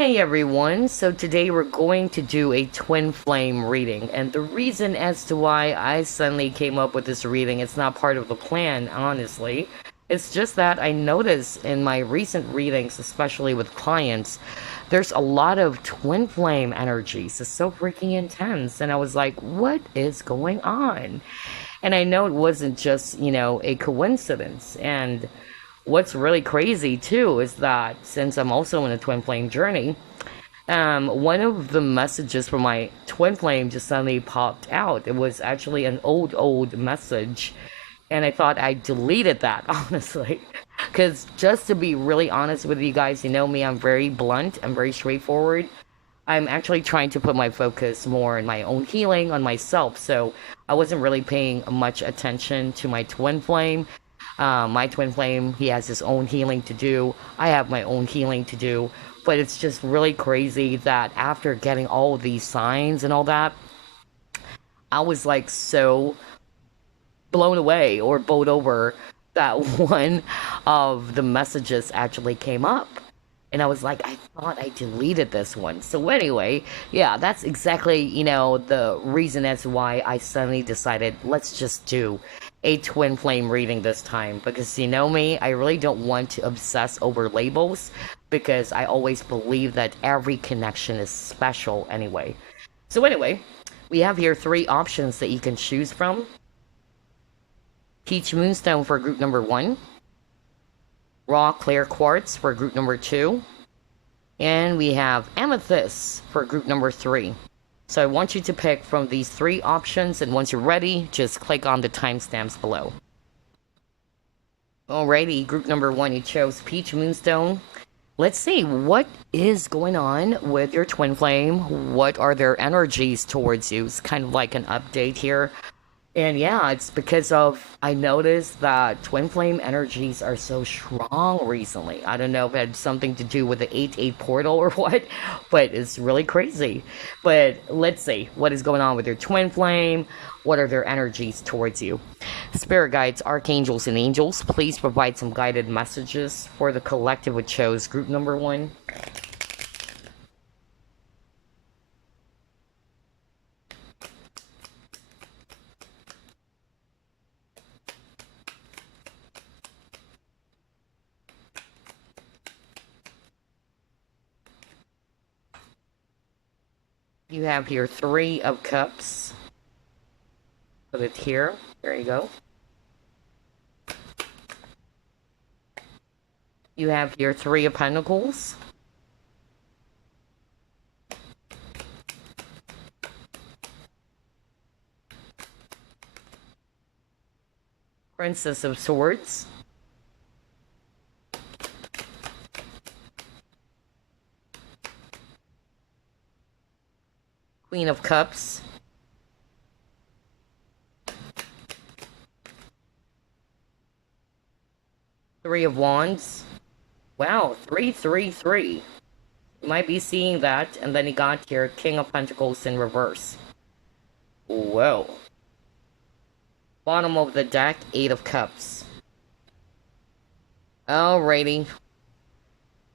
Hey everyone, so today we're going to do a twin flame reading, and the reason as to why I suddenly came up with this reading, it's not part of the plan, honestly. It's just that I noticed in my recent readings, especially with clients, there's a lot of twin flame energies. It's so freaking intense, and I was like, what is going on? And I know it wasn't just, a coincidence, and what's really crazy too is that since I'm also in a twin flame journey, one of the messages from my twin flame just suddenly popped out. It was actually an old message, and I thought I deleted that, honestly. Because just to be really honest with you guys, you know me, I'm very blunt, I'm very straightforward. I'm actually trying to put my focus more in my own healing, on myself, so I wasn't really paying much attention to my twin flame. My twin flame, he has his own healing to do. I have my own healing to do. But it's just really crazy that after getting all of these signs and all that, I was like so blown away or bowled over that one of the messages actually came up. And I was like, I thought I deleted this one. So anyway, yeah, that's exactly, the reason as to why I suddenly decided, let's just do a twin flame reading this time. Because you know me, I really don't want to obsess over labels. Because I always believe that every connection is special anyway. So anyway, we have here three options that you can choose from. Peach Moonstone for group number 1. Raw Clear Quartz for group number 2. And we have Amethyst for group number 3. So I want you to pick from these three options, and once you're ready, just click on the timestamps below. Alrighty, group number 1, you chose Peach Moonstone. Let's see, what is going on with your twin flame? What are their energies towards you? It's kind of like an update here. And yeah, it's because of, I noticed that twin flame energies are so strong recently. I don't know if it had something to do with the 8-8 portal or what, but it's really crazy. But let's see, what is going on with your twin flame? What are their energies towards you? Spirit guides, archangels, and angels, please provide some guided messages for the collective which chose group number 1. You have here 3 of Cups. Put it here. There you go. You have here 3 of Pentacles. Princess of Swords. Queen of Cups. Three of Wands. Wow, 333. You might be seeing that, and then you got here King of Pentacles in reverse. Whoa. Bottom of the deck, 8 of Cups. Alrighty.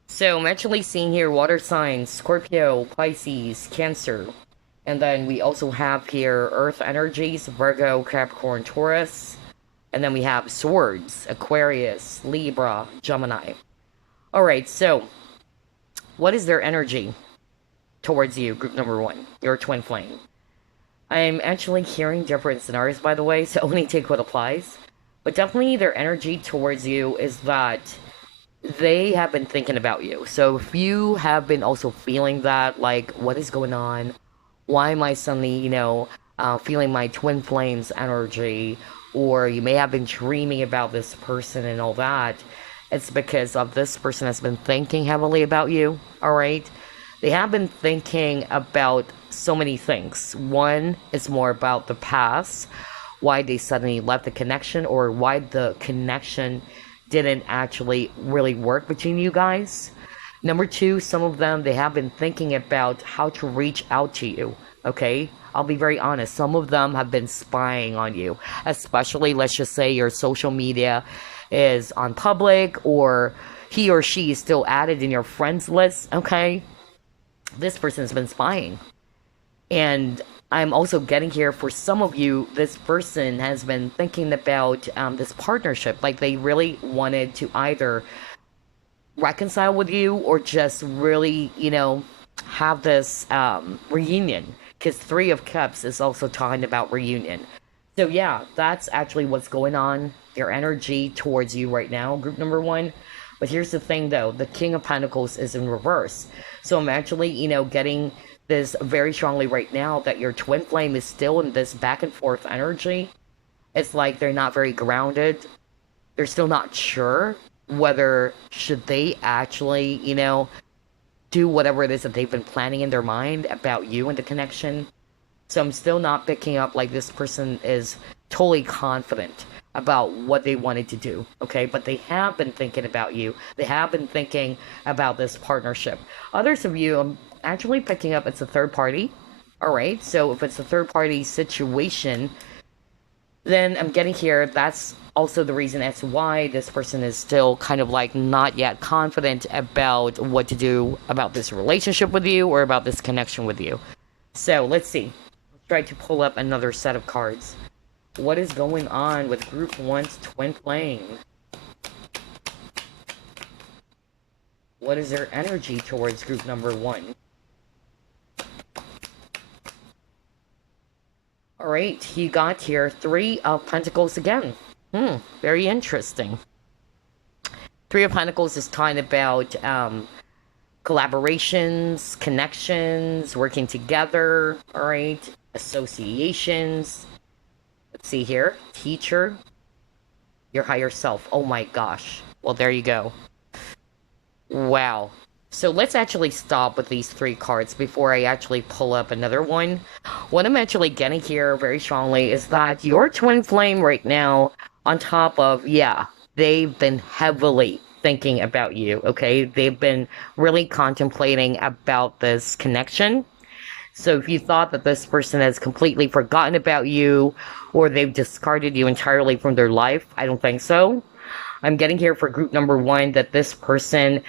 So I'm actually seeing here water signs, Scorpio, Pisces, Cancer. And then we also have here Earth energies, Virgo, Capricorn, Taurus. And then we have Swords, Aquarius, Libra, Gemini. Alright, so what is their energy towards you, group number 1, your twin flame? I'm actually hearing different scenarios, by the way, so only take what applies. But definitely their energy towards you is that they have been thinking about you. So if you have been also feeling that, like, what is going on? Why am I suddenly, feeling my twin flames energy? Or you may have been dreaming about this person and all that. It's because of this person has been thinking heavily about you, alright? They have been thinking about so many things. One is more about the past, why they suddenly left the connection, or why the connection didn't actually really work between you guys. Number 2, some of them, they have been thinking about how to reach out to you, okay? I'll be very honest, some of them have been spying on you, especially, let's just say your social media is on public, or he or she is still added in your friends list, okay? this person's been spying. And I'm also getting here for some of you, this person has been thinking about this partnership. Like they really wanted to either reconcile with you or just really, have this reunion. Because Three of Cups is also talking about reunion. So, yeah, that's actually what's going on. Their energy towards you right now, group number one. But here's the thing, though, the King of Pentacles is in reverse. So I'm actually, getting this very strongly right now that your twin flame is still in this back and forth energy. It's like they're not very grounded. They're still not sure whether should they actually, do whatever it is that they've been planning in their mind about you and the connection. So I'm still not picking up like this person is totally confident about what they wanted to do, okay? But they have been thinking about you. They have been thinking about this partnership. Others of you, I'm actually picking up it's a third party, all right? So if it's a third party situation, then I'm getting here, that's also the reason as to why this person is still kind of like not yet confident about what to do about this relationship with you or about this connection with you. So let's see. Let's try to pull up another set of cards. What is going on with Group 1's twin flame? What is their energy towards Group number 1? Alright, you got here Three of Pentacles again. Very interesting. Three of Pentacles is talking about collaborations, connections, working together, alright? Associations. Let's see here. Teacher. Your higher self. Oh my gosh. Well, there you go. Wow. So let's actually stop with these three cards before I actually pull up another one. What I'm actually getting here very strongly is that your twin flame right now, on top of, yeah, they've been heavily thinking about you, okay? They've been really contemplating about this connection. So if you thought that this person has completely forgotten about you or they've discarded you entirely from their life, I don't think so. I'm getting here for group number 1 that this person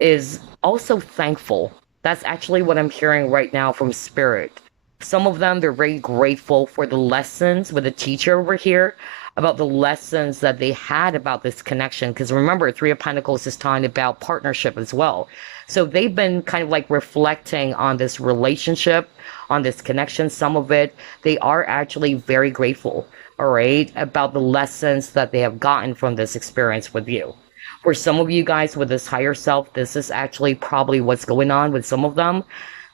is also thankful. That's actually what I'm hearing right now from Spirit. Some of them, they're very grateful for the lessons with the teacher over here, about the lessons that they had about this connection. Because remember, Three of Pentacles is talking about partnership as well. So they've been kind of like reflecting on this relationship, on this connection, some of it. They are actually very grateful, all right, about the lessons that they have gotten from this experience with you. For some of you guys with this higher self, this is actually probably what's going on with some of them.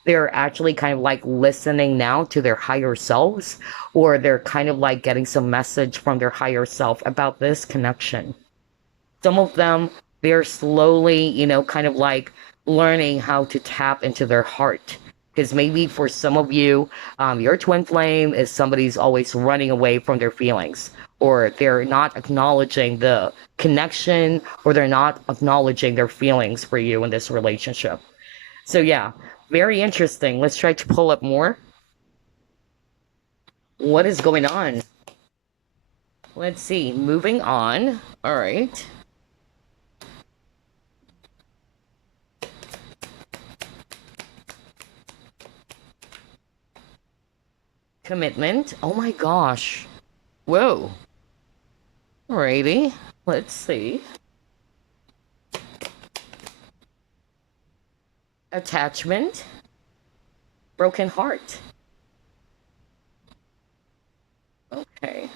They're actually kind of like listening now to their higher selves, or they're kind of like getting some message from their higher self about this connection. Some of them, they're slowly, kind of like learning how to tap into their heart. Because maybe for some of you, your twin flame is somebody's always running away from their feelings, or they're not acknowledging the connection, or they're not acknowledging their feelings for you in this relationship. So yeah, very interesting. Let's try to pull up more. What is going on? Let's see. Moving on. All right. Commitment. Oh my gosh. Whoa. Alrighty. Let's see. Attachment. Broken heart. Okay.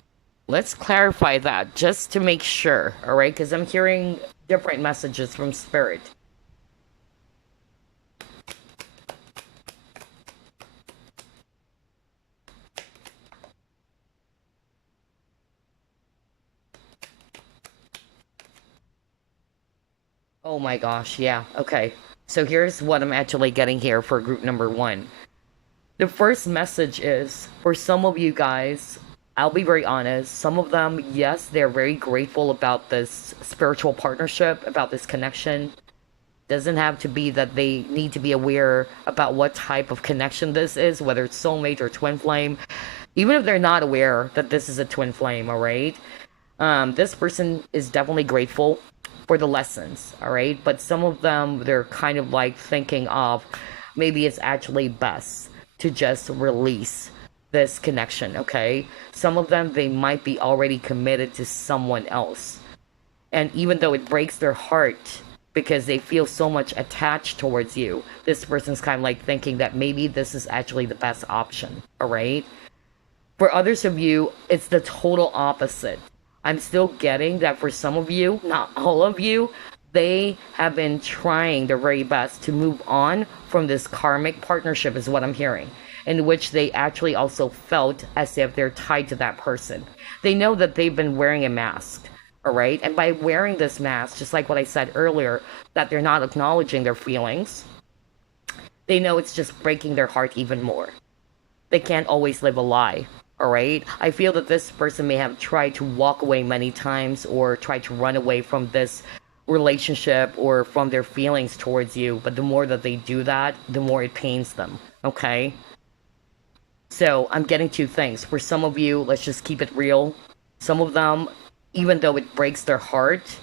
Let's clarify that just to make sure, alright? Because I'm hearing different messages from Spirit. Oh my gosh, yeah, okay. So here's what I'm actually getting here for group number 1. The first message is, for some of you guys, I'll be very honest, some of them, yes, they're very grateful about this spiritual partnership, about this connection. Doesn't have to be that they need to be aware about what type of connection this is, whether it's soulmate or twin flame. Even if they're not aware that this is a twin flame, alright? This person is definitely grateful for the lessons, all right? But some of them, they're kind of like thinking of maybe it's actually best to just release this connection, okay? Some of them, they might be already committed to someone else. And even though it breaks their heart because they feel so much attached towards you, this person's kind of like thinking that maybe this is actually the best option, all right? For others of you, it's the total opposite. I'm still getting that for some of you, not all of you, they have been trying their very best to move on from this karmic partnership, is what I'm hearing, in which they actually also felt as if they're tied to that person. They know that they've been wearing a mask, all right? And by wearing this mask, just like what I said earlier, that they're not acknowledging their feelings, they know it's just breaking their heart even more. They can't always live a lie, all right? I feel that this person may have tried to walk away many times or tried to run away from this relationship or from their feelings towards you, but the more that they do that, the more it pains them, okay? So I'm getting two things. For some of you, let's just keep it real. Some of them, even though it breaks their heart,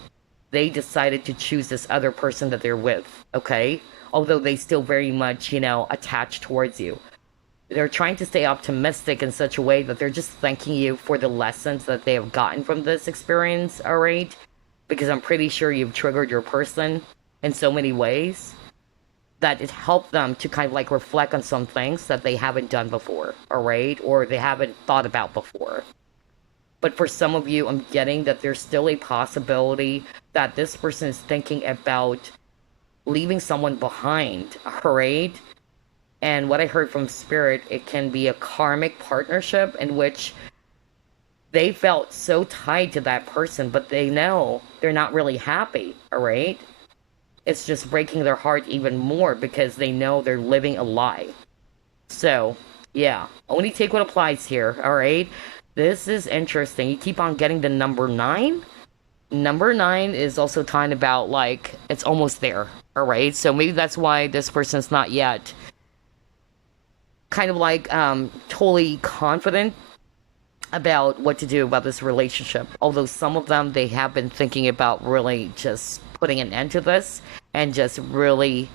they decided to choose this other person that they're with, okay? Although they still very much, attached towards you. They're trying to stay optimistic in such a way that they're just thanking you for the lessons that they have gotten from this experience, all right? Because I'm pretty sure you've triggered your person in so many ways that it helped them to kind of like reflect on some things that they haven't done before, all right? Or they haven't thought about before. But for some of you, I'm getting that there's still a possibility that this person is thinking about leaving someone behind, all right? And what I heard from Spirit, it can be a karmic partnership in which they felt so tied to that person, but they know they're not really happy, all right? It's just breaking their heart even more because they know they're living a lie. So, yeah, only take what applies here, all right? This is interesting. You keep on getting the number 9. Number 9 is also talking about, like, it's almost there, all right? So maybe that's why this person's not yet kind of like totally confident about what to do about this relationship. Although some of them, they have been thinking about really just putting an end to this and just really,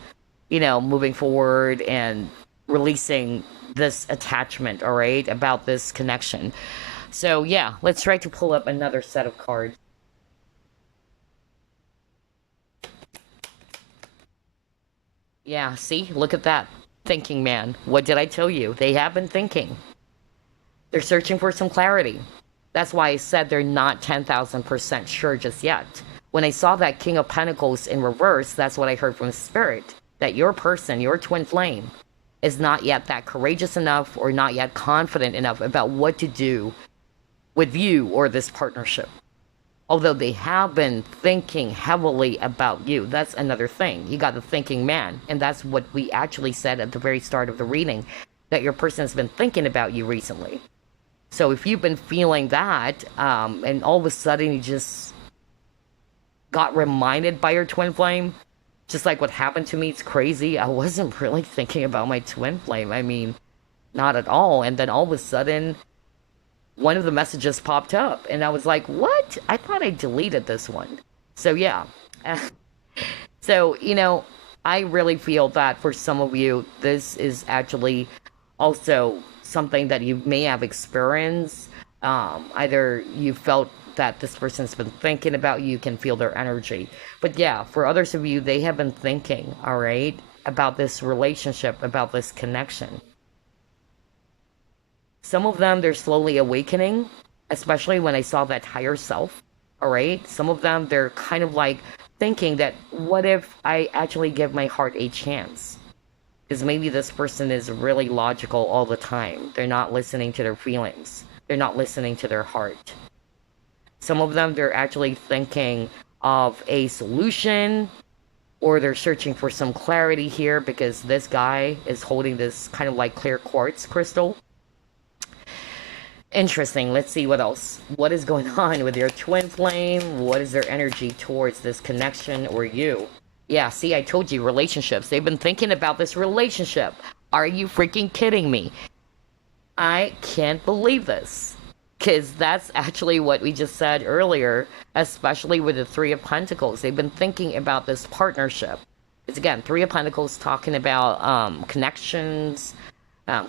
moving forward and releasing this attachment, all right, about this connection. So yeah, let's try to pull up another set of cards. Yeah, see, look at that. Thinking man. What did I tell you? They have been thinking. They're searching for some clarity. That's why I said they're not 10,000% sure just yet. When I saw that King of Pentacles in reverse, that's what I heard from Spirit. That your person, your twin flame, is not yet that courageous enough or not yet confident enough about what to do with you or this partnership. Although they have been thinking heavily about you. That's another thing. You got the thinking man. And that's what we actually said at the very start of the reading. That your person has been thinking about you recently. So if you've been feeling that, and all of a sudden you just got reminded by your twin flame, just like what happened to me, it's crazy. I wasn't really thinking about my twin flame. I mean, not at all. And then all of a sudden, one of the messages popped up and I was like, what? I thought I deleted this one. So yeah. So, I really feel that for some of you, this is actually also something that you may have experienced. Either you felt that this person's been thinking about you, can feel their energy. But yeah, for others of you, they have been thinking, all right, about this relationship, about this connection. Some of them, they're slowly awakening, especially when I saw that higher self, all right? Some of them, they're kind of like thinking that, what if I actually give my heart a chance? Because maybe this person is really logical all the time. They're not listening to their feelings. They're not listening to their heart. Some of them, they're actually thinking of a solution, or they're searching for some clarity here because this guy is holding this kind of like clear quartz crystal. Interesting. Let's see what else. What is going on with your twin flame? What is their energy towards this connection or you? Yeah, see, I told you, relationships. They've been thinking about this relationship. Are you freaking kidding me? I can't believe this. Because that's actually what we just said earlier, especially with the Three of Pentacles. They've been thinking about this partnership. It's again, Three of Pentacles talking about connections,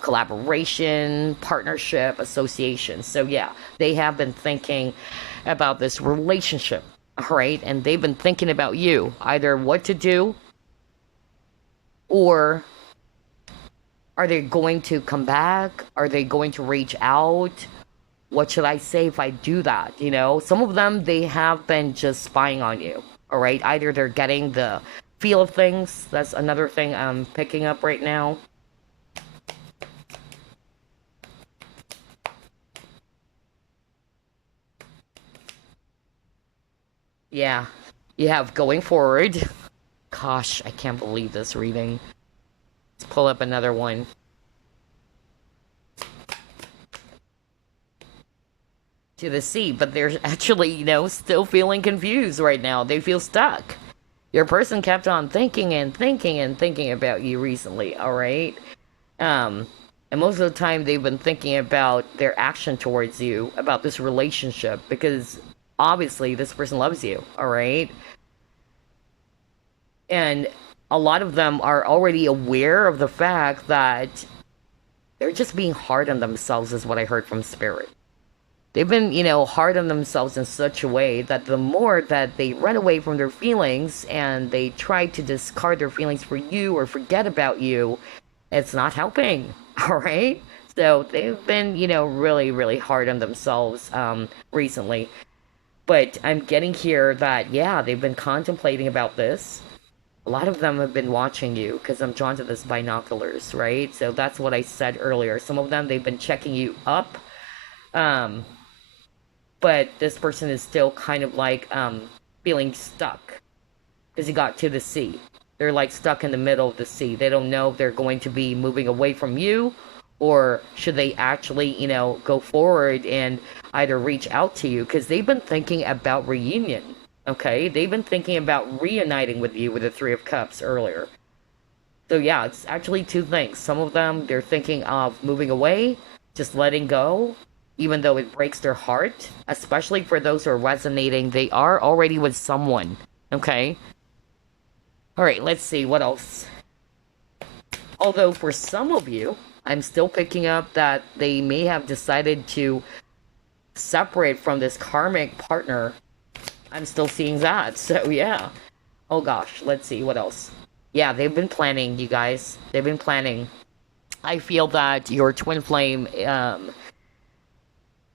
collaboration, partnership, association. So yeah, they have been thinking about this relationship, all right? And they've been thinking about you, either what to do, or are they going to come back? Are they going to reach out? What should I say if I do that? You know, some of them, they have been just spying on you, all right? Either they're getting the feel of things. That's another thing I'm picking up right now. Yeah, you have going forward. Gosh, I can't believe this reading. Let's pull up another one. To the sea, but they're actually, still feeling confused right now. They feel stuck. Your person kept on thinking and thinking and thinking about you recently, all right? And most of the time they've been thinking about their action towards you, about this relationship, because obviously this person loves you, all right? And a lot of them are already aware of the fact that they're just being hard on themselves, is what I heard from Spirit. They've been, hard on themselves in such a way that the more that they run away from their feelings and they try to discard their feelings for you or forget about you, it's not helping. All right? So they've been, really, really hard on themselves recently. But I'm getting here that, yeah, they've been contemplating about this. A lot of them have been watching you because I'm drawn to this binoculars, right? So that's what I said earlier. Some of them, they've been checking you up. But this person is still kind of like feeling stuck because he got to the sea. They're like stuck in the middle of the sea. They don't know if they're going to be moving away from you, or should they actually, go forward and either reach out to you, because they've been thinking about reunion. Okay, they've been thinking about reuniting with you with the Three of Cups earlier. So yeah, it's actually two things. Some of them, they're thinking of moving away, just letting go, even though it breaks their heart, especially for those who are resonating. They are already with someone, okay? All right, let's see what else. Although for some of you, I'm still picking up that they may have decided to separate from this karmic partner. I'm still seeing that, so yeah. Oh gosh, let's see what else. Yeah, they've been planning, you guys. They've been planning. I feel that your twin flame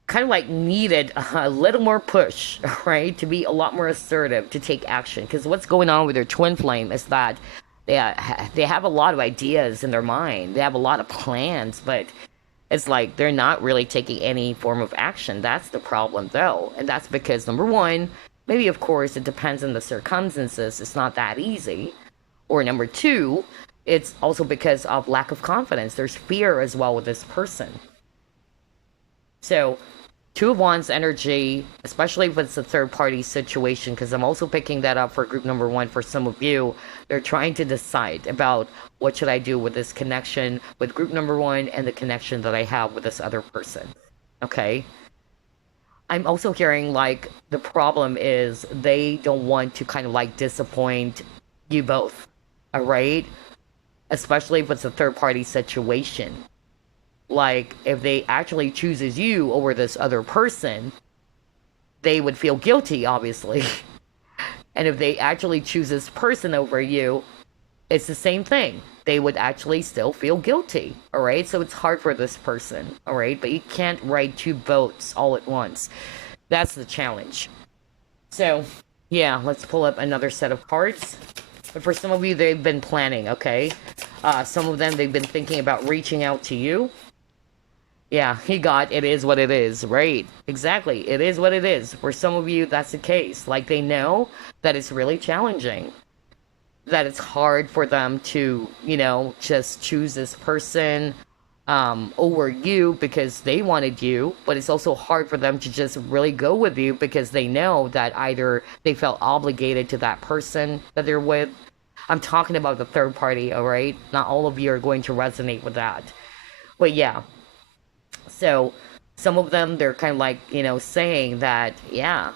kind of like needed a little more push, right? To be a lot more assertive, to take action. Because what's going on with their twin flame is that they have a lot of ideas in their mind. They have a lot of plans, but it's like they're not really taking any form of action. That's the problem, though. And that's because, number one, maybe, of course, it depends on the circumstances. It's not that easy. Or number two, it's also because of lack of confidence. There's fear as well with this person. So, Two of Wands energy, especially if it's a third party situation, because I'm also picking that up for group number one for some of you. They're trying to decide about what should I do with this connection with group number one and the connection that I have with this other person. Okay? I'm also hearing like the problem is they don't want to kind of like disappoint you both. Alright? Especially if it's a third party situation. Like, if they actually chooses you over this other person, they would feel guilty, obviously. And if they actually choose this person over you, it's the same thing. They would actually still feel guilty, alright? So it's hard for this person, alright? But you can't ride two boats all at once. That's the challenge. So, yeah, let's pull up another set of cards. But for some of you, they've been planning, okay? Some of them, they've been thinking about reaching out to you. Yeah, it is what it is, right? Exactly, it is what it is. For some of you, that's the case. Like, they know that it's really challenging. That it's hard for them to, just choose this person over you because they wanted you. But it's also hard for them to just really go with you because they know that either they felt obligated to that person that they're with. I'm talking about the third party, alright? Not all of you are going to resonate with that. But yeah. So, some of them, they're kind of like, saying that, yeah,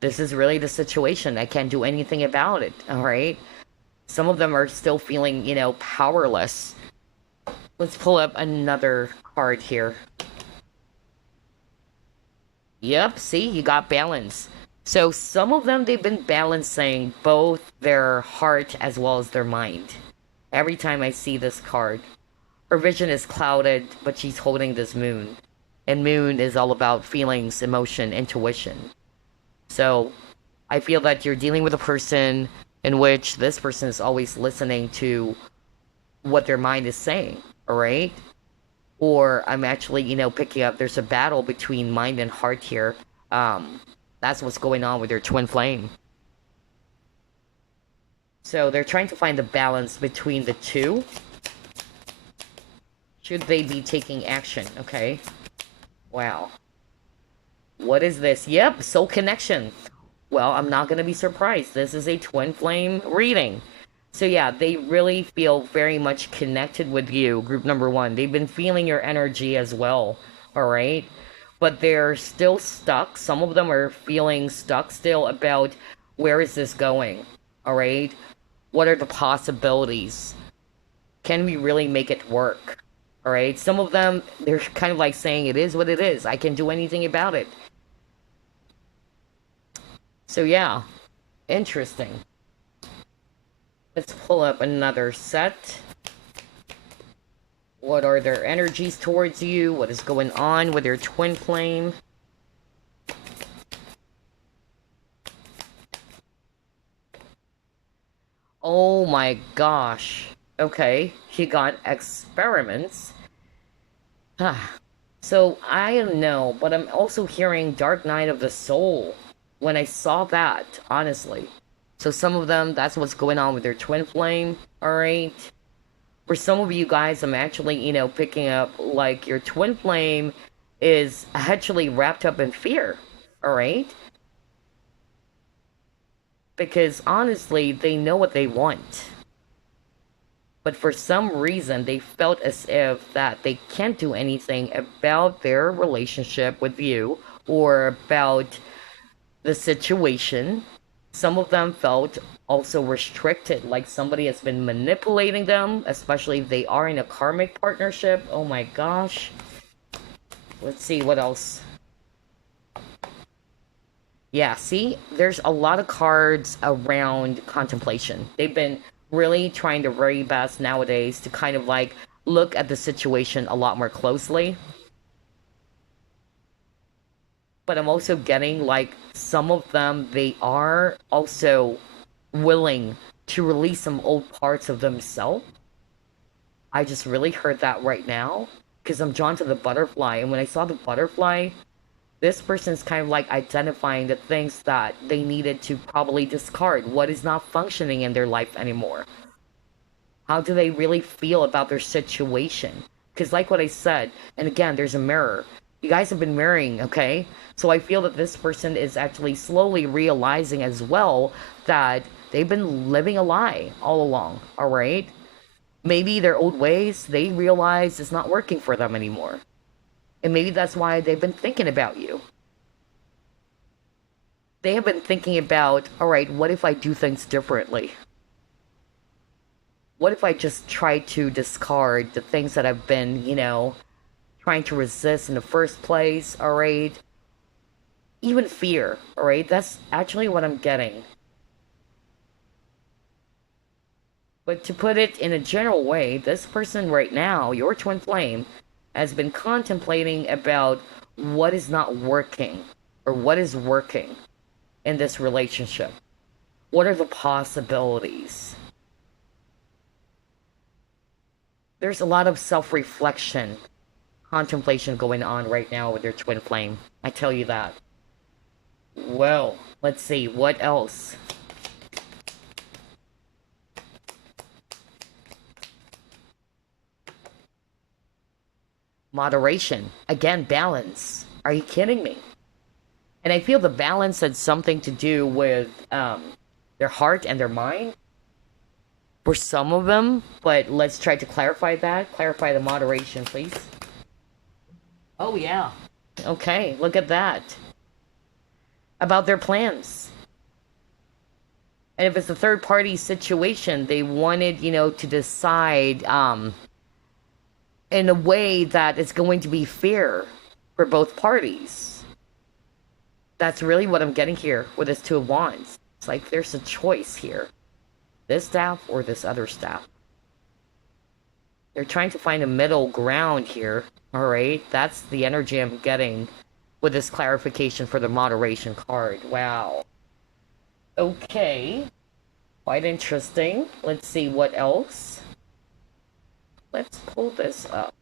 This is really the situation. I can't do anything about it, all right? Some of them are still feeling, powerless. Let's pull up another card here. Yep, see, you got balance. So some of them, they've been balancing both their heart as well as their mind. Every time I see this card, her vision is clouded, but she's holding this moon. And moon is all about feelings, emotion, intuition. So I feel that you're dealing with a person in which this person is always listening to what their mind is saying, all right? Or I'm actually, picking up there's a battle between mind and heart here. That's what's going on with your twin flame. So they're trying to find the balance between the two. Should they be taking action? Okay. Wow. What is this? Yep, soul connection. Well, I'm not going to be surprised. This is a twin flame reading. So yeah, they really feel very much connected with you, group number one. They've been feeling your energy as well, all right? But they're still stuck. Some of them are feeling stuck still about where is this going, all right? What are the possibilities? Can we really make it work, all right? Some of them, they're kind of like saying it is what it is. I can't do anything about it. So yeah, interesting. Let's pull up another set. What are their energies towards you? What is going on with your twin flame? Oh my gosh. Okay, he got experiments. So I don't know, but I'm also hearing Dark Night of the Soul when I saw that, honestly. So some of them, that's what's going on with their twin flame, alright? For some of you guys, I'm actually, picking up, like, your twin flame is actually wrapped up in fear, alright? Because, honestly, they know what they want. But for some reason, they felt as if that they can't do anything about their relationship with you, or about the situation. Some of them felt also restricted, like somebody has been manipulating them, especially if they are in a karmic partnership. Oh my gosh. Let's see what else. Yeah, see, there's a lot of cards around contemplation. They've been really trying their very best nowadays to kind of like look at the situation a lot more closely. But I'm also getting like some of them, they are also willing to release some old parts of themselves. I just really heard that right now because I'm drawn to the butterfly. And when I saw the butterfly, this person's kind of like identifying the things that they needed to probably discard, what is not functioning in their life anymore. How do they really feel about their situation? Because like what I said, and again, there's a mirror. You guys have been mirroring, okay? So I feel that this person is actually slowly realizing as well that they've been living a lie all along, all right? Maybe their old ways, they realize it's not working for them anymore. And maybe that's why they've been thinking about you. They have been thinking about, all right, what if I do things differently? What if I just try to discard the things that I've been, trying to resist in the first place, all right? Even fear, all right? That's actually what I'm getting. But to put it in a general way, this person right now, your twin flame, has been contemplating about what is not working or what is working in this relationship. What are the possibilities? There's a lot of self-reflection, contemplation going on right now with your twin flame. I tell you that. Well, let's see, what else? Moderation. Again, balance. Are you kidding me? And I feel the balance had something to do with their heart and their mind. For some of them, but let's try to clarify that. Clarify the moderation, please. Oh, yeah. Okay, look at that. about their plans. And if it's a third party situation, they wanted, to decide in a way that it's going to be fair for both parties. That's really what I'm getting here with this Two of Wands. It's like there's a choice here. This staff or this other staff. They're trying to find a middle ground here. Alright, that's the energy I'm getting with this clarification for the moderation card. Wow. Okay. Quite interesting. Let's see what else. Let's pull this up.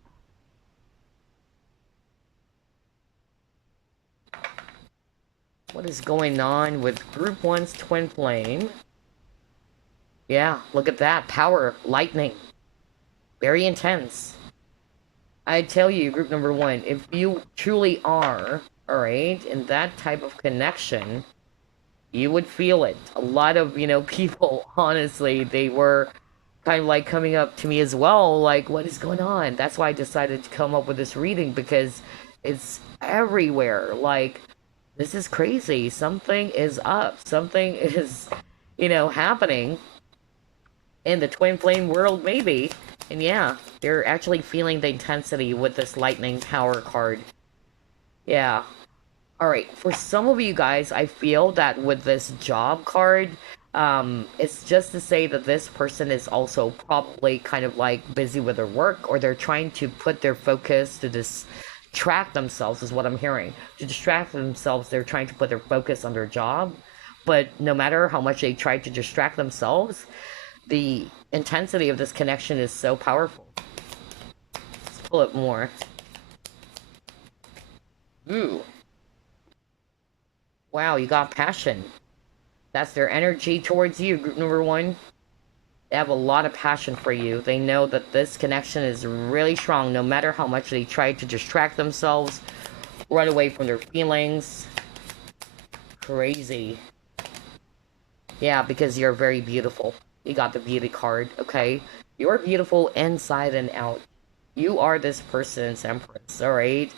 What is going on with Group 1's Twin Flame? Yeah, look at that. Power, lightning. Very intense. I tell you, group number 1, if you truly are, alright, in that type of connection, you would feel it. A lot of, people, honestly, they were kind of like coming up to me as well, like, what is going on? That's why I decided to come up with this reading, because it's everywhere. Like, this is crazy. Something is up. Something is, happening in the twin flame world, maybe. And yeah, they're actually feeling the intensity with this lightning power card. Yeah. Alright, for some of you guys, I feel that with this job card, it's just to say that this person is also probably kind of like busy with their work, or they're trying to put their focus to distract themselves, is what I'm hearing. To distract themselves, they're trying to put their focus on their job. But no matter how much they try to distract themselves, the intensity of this connection is so powerful. Let's pull it more. Ooh. Wow, you got passion. That's their energy towards you, group number 1. They have a lot of passion for you. They know that this connection is really strong, no matter how much they try to distract themselves, run away from their feelings. Crazy. Yeah, because you're very beautiful. You got the beauty card, okay? You're beautiful inside and out. You are this person's Empress, alright?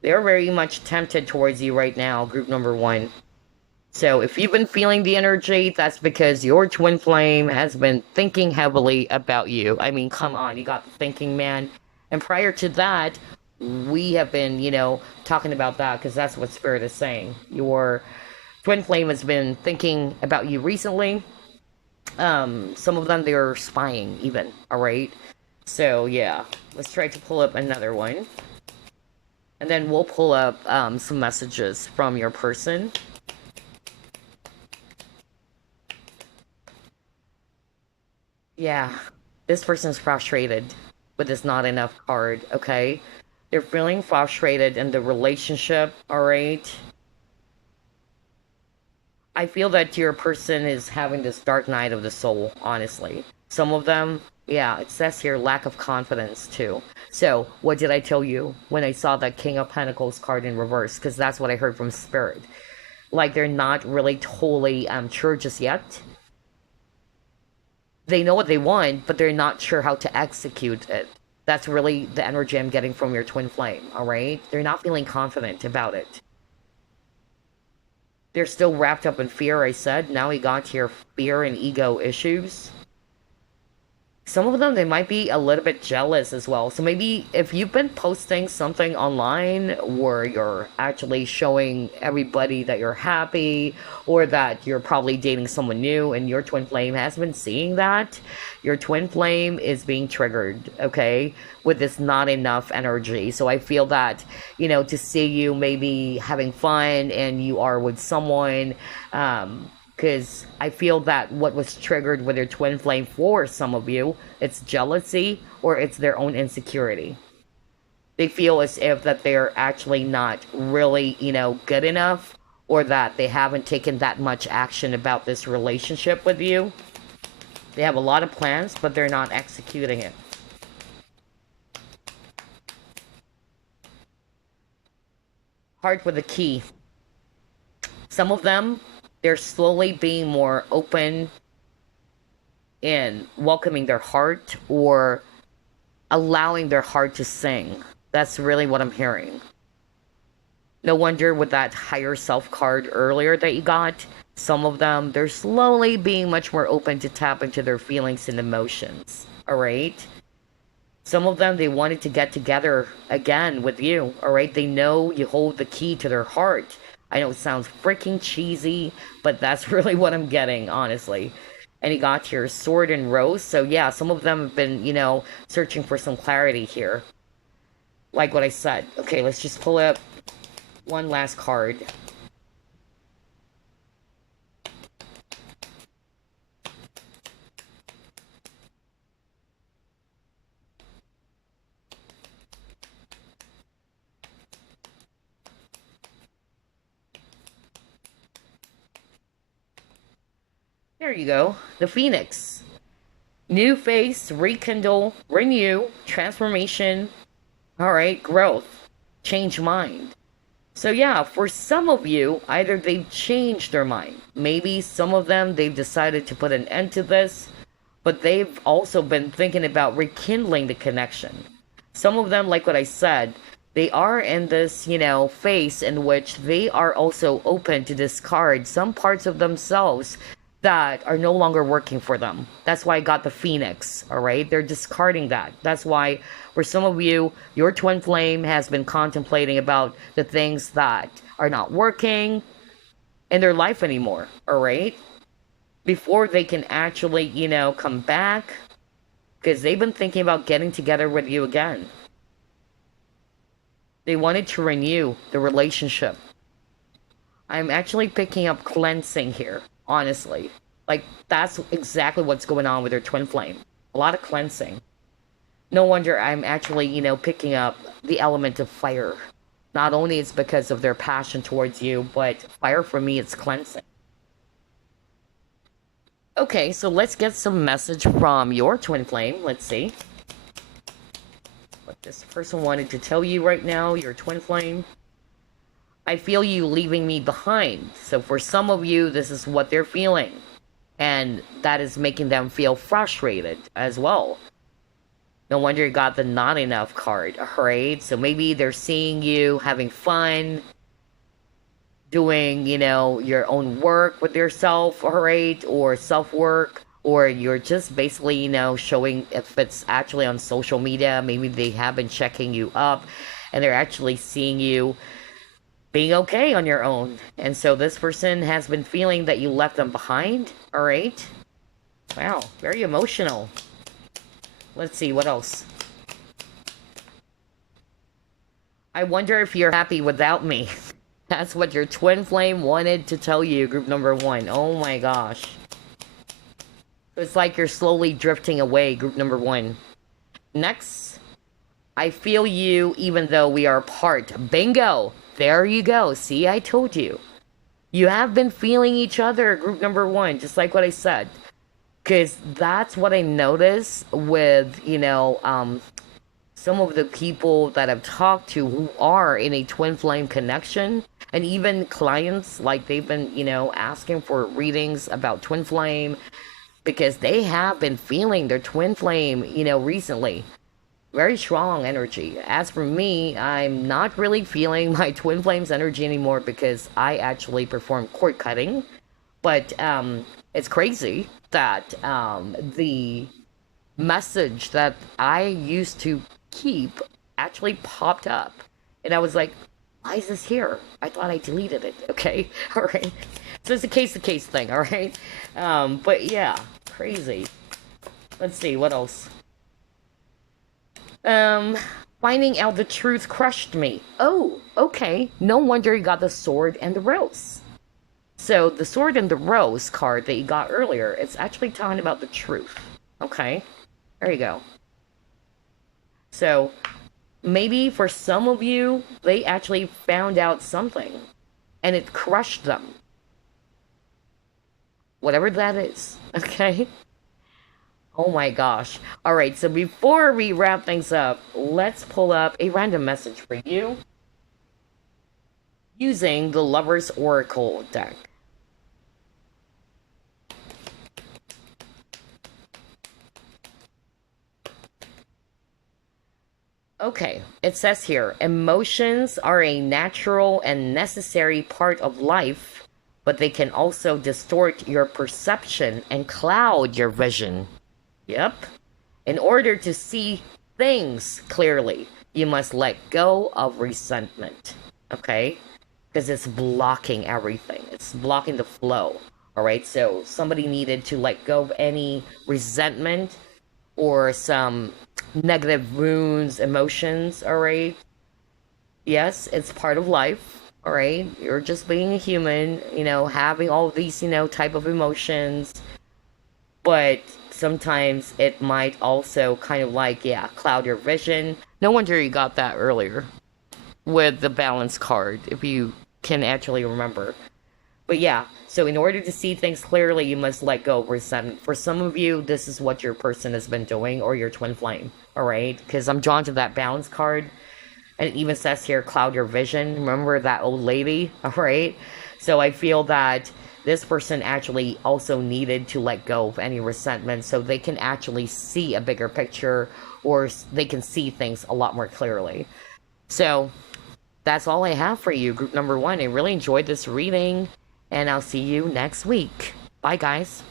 They're very much tempted towards you right now, group number 1. So if you've been feeling the energy, that's because your twin flame has been thinking heavily about you. I mean, come on, you got the thinking man. And prior to that, we have been, talking about that, because that's what Spirit is saying. Your twin flame has been thinking about you recently. Some of them, they're spying even, alright? So, yeah. Let's try to pull up another one. And then we'll pull up some messages from your person. Yeah. This person's frustrated with this not enough card, okay? They're feeling frustrated in the relationship, alright? I feel that your person is having this dark night of the soul, honestly. Some of them, yeah, it says here lack of confidence too. So, what did I tell you when I saw that King of Pentacles card in reverse? Because that's what I heard from Spirit. Like, they're not really totally sure just yet. They know what they want, but they're not sure how to execute it. That's really the energy I'm getting from your twin flame, alright? They're not feeling confident about it. They're still wrapped up in fear, I said. Now we got here fear and ego issues. Some of them, they might be a little bit jealous as well. So maybe if you've been posting something online where you're actually showing everybody that you're happy, or that you're probably dating someone new and your twin flame has been seeing that, your twin flame is being triggered, okay, with this not enough energy. So I feel that, to see you maybe having fun and you are with someone, because I feel that what was triggered with your twin flame for some of you, it's jealousy or it's their own insecurity. They feel as if that they're actually not really, good enough, or that they haven't taken that much action about this relationship with you. They have a lot of plans, but they're not executing it. Heart with a key. Some of them, they're slowly being more open in welcoming their heart, or allowing their heart to sing. That's really what I'm hearing. No wonder with that higher self card earlier that you got, some of them, they're slowly being much more open to tap into their feelings and emotions. Alright? Some of them, they wanted to get together again with you. Alright? They know you hold the key to their heart. I know it sounds freaking cheesy, but that's really what I'm getting, honestly. And you got your sword and rose. So yeah, some of them have been, searching for some clarity here. Like what I said. Okay, let's just pull up one last card. There you go. The Phoenix. New face, rekindle, renew, transformation. Alright, growth. Change mind. So yeah, for some of you, either they've changed their mind. Maybe some of them, they've decided to put an end to this. But they've also been thinking about rekindling the connection. Some of them, like what I said, they are in this, phase in which they are also open to discard some parts of themselves that are no longer working for them. That's why I got the Phoenix, all right? They're discarding that. That's why, for some of you, your twin flame has been contemplating about the things that are not working in their life anymore, all right? Before they can actually, come back, because they've been thinking about getting together with you again. They wanted to renew the relationship. I'm actually picking up cleansing here, honestly. Like, that's exactly what's going on with their twin flame. A lot of cleansing. No wonder I'm actually, picking up the element of fire. Not only it's because of their passion towards you, but fire for me, it's cleansing. Okay, so let's get some message from your twin flame. Let's see what this person wanted to tell you right now, your twin flame. I feel you leaving me behind. So for some of you, this is what they're feeling. And that is making them feel frustrated as well. No wonder you got the not enough card, right? So maybe they're seeing you having fun, doing, your own work with yourself, alright, or self-work, or you're just basically, showing if it's actually on social media, maybe they have been checking you up, and they're actually seeing you being okay on your own. And so this person has been feeling that you left them behind, alright? Wow, very emotional. Let's see, what else? I wonder if you're happy without me. That's what your twin flame wanted to tell you, group number 1. Oh my gosh. It's like you're slowly drifting away, group number 1. Next, I feel you even though we are apart. Bingo! There you go. See, I told you. You have been feeling each other, group number 1, just like what I said. Because that's what I notice with, some of the people that I've talked to who are in a twin flame connection, and even clients, like they've been, asking for readings about twin flame because they have been feeling their twin flame, recently. Very strong energy. As for me, I'm not really feeling my twin flame's energy anymore because I actually perform cord cutting. But it's crazy that the message that I used to keep actually popped up. And I was like, why is this here? I thought I deleted it. Okay. All right. So it's a case to case thing. All right. But yeah, crazy. Let's see. What else? Finding out the truth crushed me. Oh, okay. No wonder you got the sword and the rose. So the sword and the rose card that you got earlier, it's actually talking about the truth. Okay. There you go. So maybe for some of you, they actually found out something and it crushed them. Whatever that is. Okay. Oh my gosh. Alright, so before we wrap things up, let's pull up a random message for you using the Lover's Oracle deck. Okay, it says here, emotions are a natural and necessary part of life, but they can also distort your perception and cloud your vision. Yep. In order to see things clearly, you must let go of resentment. Okay? Because it's blocking everything, it's blocking the flow. All right, so somebody needed to let go of any resentment or some negative wounds, emotions. All right, yes, it's part of life. All right, you're just being a human, having all these, type of emotions, but sometimes it might also kind of like, yeah, cloud your vision. No wonder you got that earlier with the balance card, if you can actually remember. But yeah, so in order to see things clearly, you must let go of resentment. For some of you, this is what your person has been doing, or your twin flame. All right, because I'm drawn to that balance card, and it even says here, cloud your vision. Remember that old lady? All right, so I feel that this person actually also needed to let go of any resentment, so they can actually see a bigger picture, or they can see things a lot more clearly. So that's all I have for you, group number one. I really enjoyed this reading, and I'll see you next week. Bye, guys.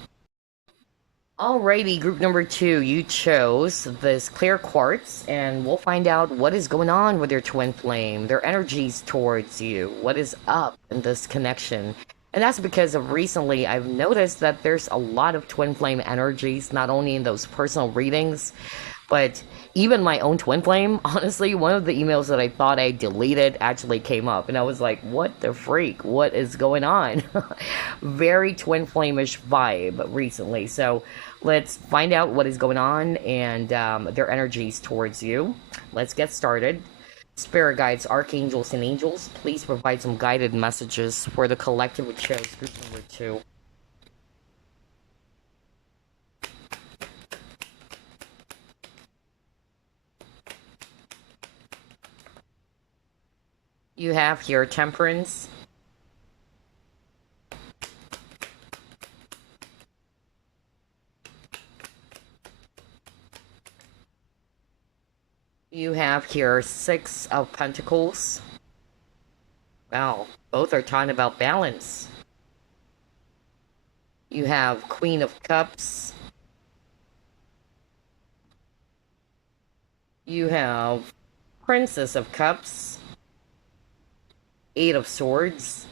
Alrighty, group number two, you chose this clear quartz, and we'll find out what is going on with your twin flame, their energies towards you, what is up in this connection. And that's because of recently I've noticed that there's a lot of twin flame energies, not only in those personal readings, but even my own twin flame. Honestly, one of the emails that I thought I deleted actually came up, and I was like, what the freak? What is going on? Very twin flame-ish vibe recently. So let's find out what is going on and their energies towards you. Let's get started. Spirit guides, archangels, and angels, please provide some guided messages for the collective which chose group number two. You have here Temperance. You have here Six of Pentacles. Wow, both are talking about balance. You have Queen of Cups. You have Princess of Cups. Eight of Swords.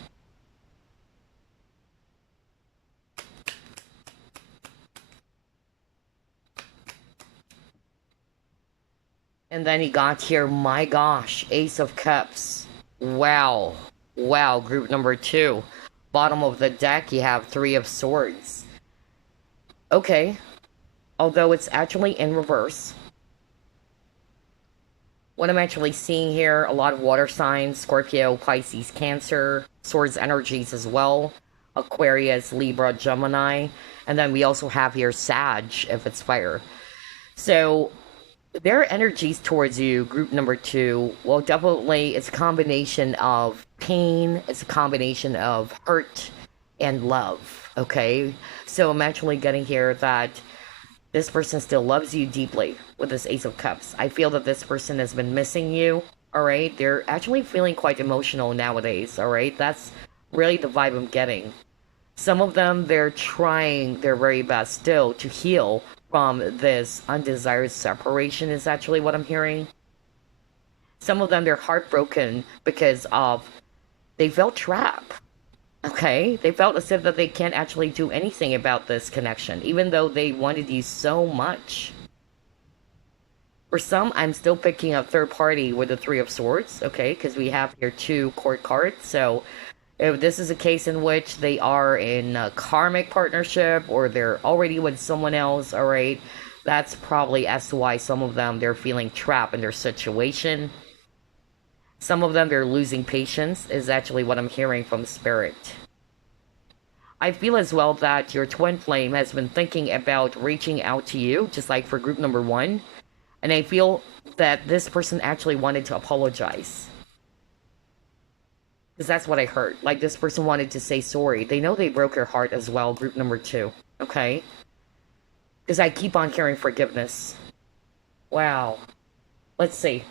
And then you got here, my gosh, Ace of Cups. Wow. Wow, group number two. Bottom of the deck, you have Three of Swords. Okay. Although it's actually in reverse. What I'm actually seeing here, a lot of water signs, Scorpio, Pisces, Cancer, Swords energies as well, Aquarius, Libra, Gemini, and then we also have here Sag, if it's fire. So, their energies towards you, group number two, well, definitely it's a combination of pain, it's a combination of hurt and love, okay? So I'm actually getting here that this person still loves you deeply with this Ace of Cups. I feel that this person has been missing you, alright? They're actually feeling quite emotional nowadays, alright? That's really the vibe I'm getting. Some of them, they're trying their very best still to heal from this undesired separation, is actually what I'm hearing. Some of them, they're heartbroken because of they felt trapped. Okay, they felt as if that they can't actually do anything about this connection, even though they wanted you so much. For some, I'm still picking up third party with the Three of Swords, okay, because we have here two court cards. So if this is a case in which they are in a karmic partnership or they're already with someone else, all right, that's probably as to why some of them, they're feeling trapped in their situation. Some of them, they're losing patience, is actually what I'm hearing from Spirit. I feel as well that your twin flame has been thinking about reaching out to you, just like for group number one. And I feel that this person actually wanted to apologize. Because that's what I heard. Like, this person wanted to say sorry. They know they broke your heart as well, group number two. Okay? Because I keep on hearing forgiveness. Wow. Let's see.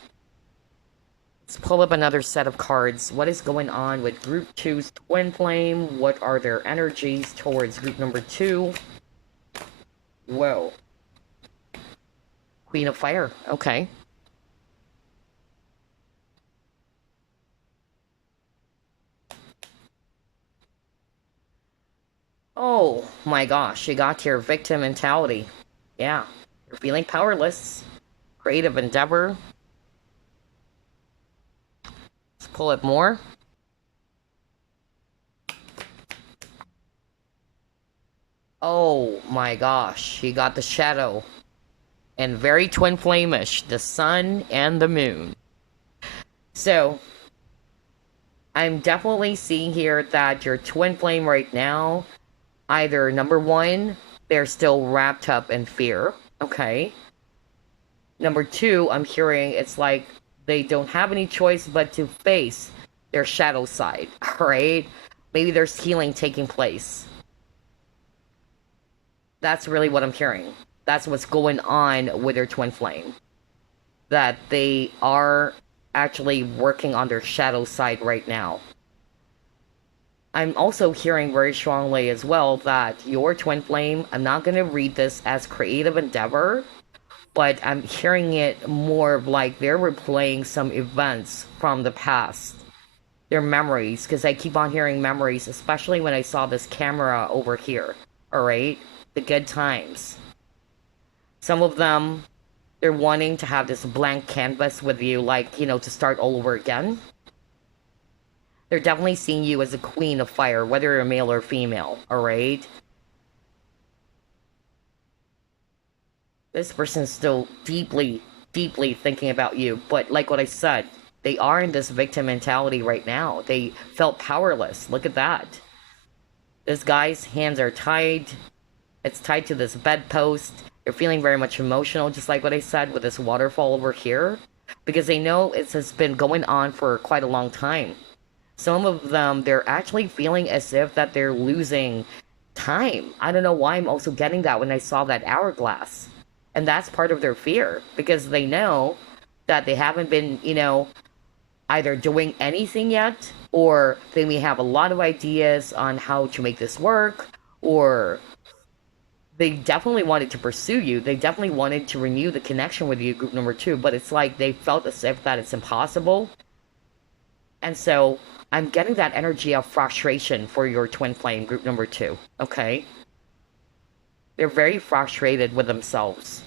Let's pull up another set of cards. What is going on with Group 2's Twin Flame? What are their energies towards Group number 2? Whoa. Queen of Fire. Okay. Oh my gosh, you got your victim mentality. Yeah. You're feeling powerless. Creative endeavor. Let's pull it more. Oh my gosh, you got the shadow. And very twin flame-ish, the sun and the moon. So, I'm definitely seeing here that your twin flame right now, either number one, they're still wrapped up in fear, okay? Number two, I'm hearing it's like they don't have any choice but to face their shadow side, alright? Maybe there's healing taking place. That's really what I'm hearing. That's what's going on with their twin flame. That they are actually working on their shadow side right now. I'm also hearing very strongly as well that your twin flame, I'm not going to read this as creative endeavor, but I'm hearing it more like they're replaying some events from the past. Their memories, because I keep on hearing memories, especially when I saw this camera over here. Alright? The good times. Some of them, they're wanting to have this blank canvas with you, like, you know, to start all over again. They're definitely seeing you as a queen of fire, whether you're male or female, alright? This person's still deeply, deeply thinking about you, but like what I said, they are in this victim mentality right now. They felt powerless. Look at that. This guy's hands are tied. It's tied to this bedpost. They're feeling very much emotional, just like what I said with this waterfall over here. Because they know it has been going on for quite a long time. Some of them, they're actually feeling as if that they're losing time. I don't know why I'm also getting that when I saw that hourglass. And that's part of their fear. Because they know that they haven't been, you know, either doing anything yet, or they may have a lot of ideas on how to make this work, or they definitely wanted to pursue you. They definitely wanted to renew the connection with you, group number two, but it's like they felt as if that it's impossible. And so I'm getting that energy of frustration for your twin flame, group number two, okay? They're very frustrated with themselves.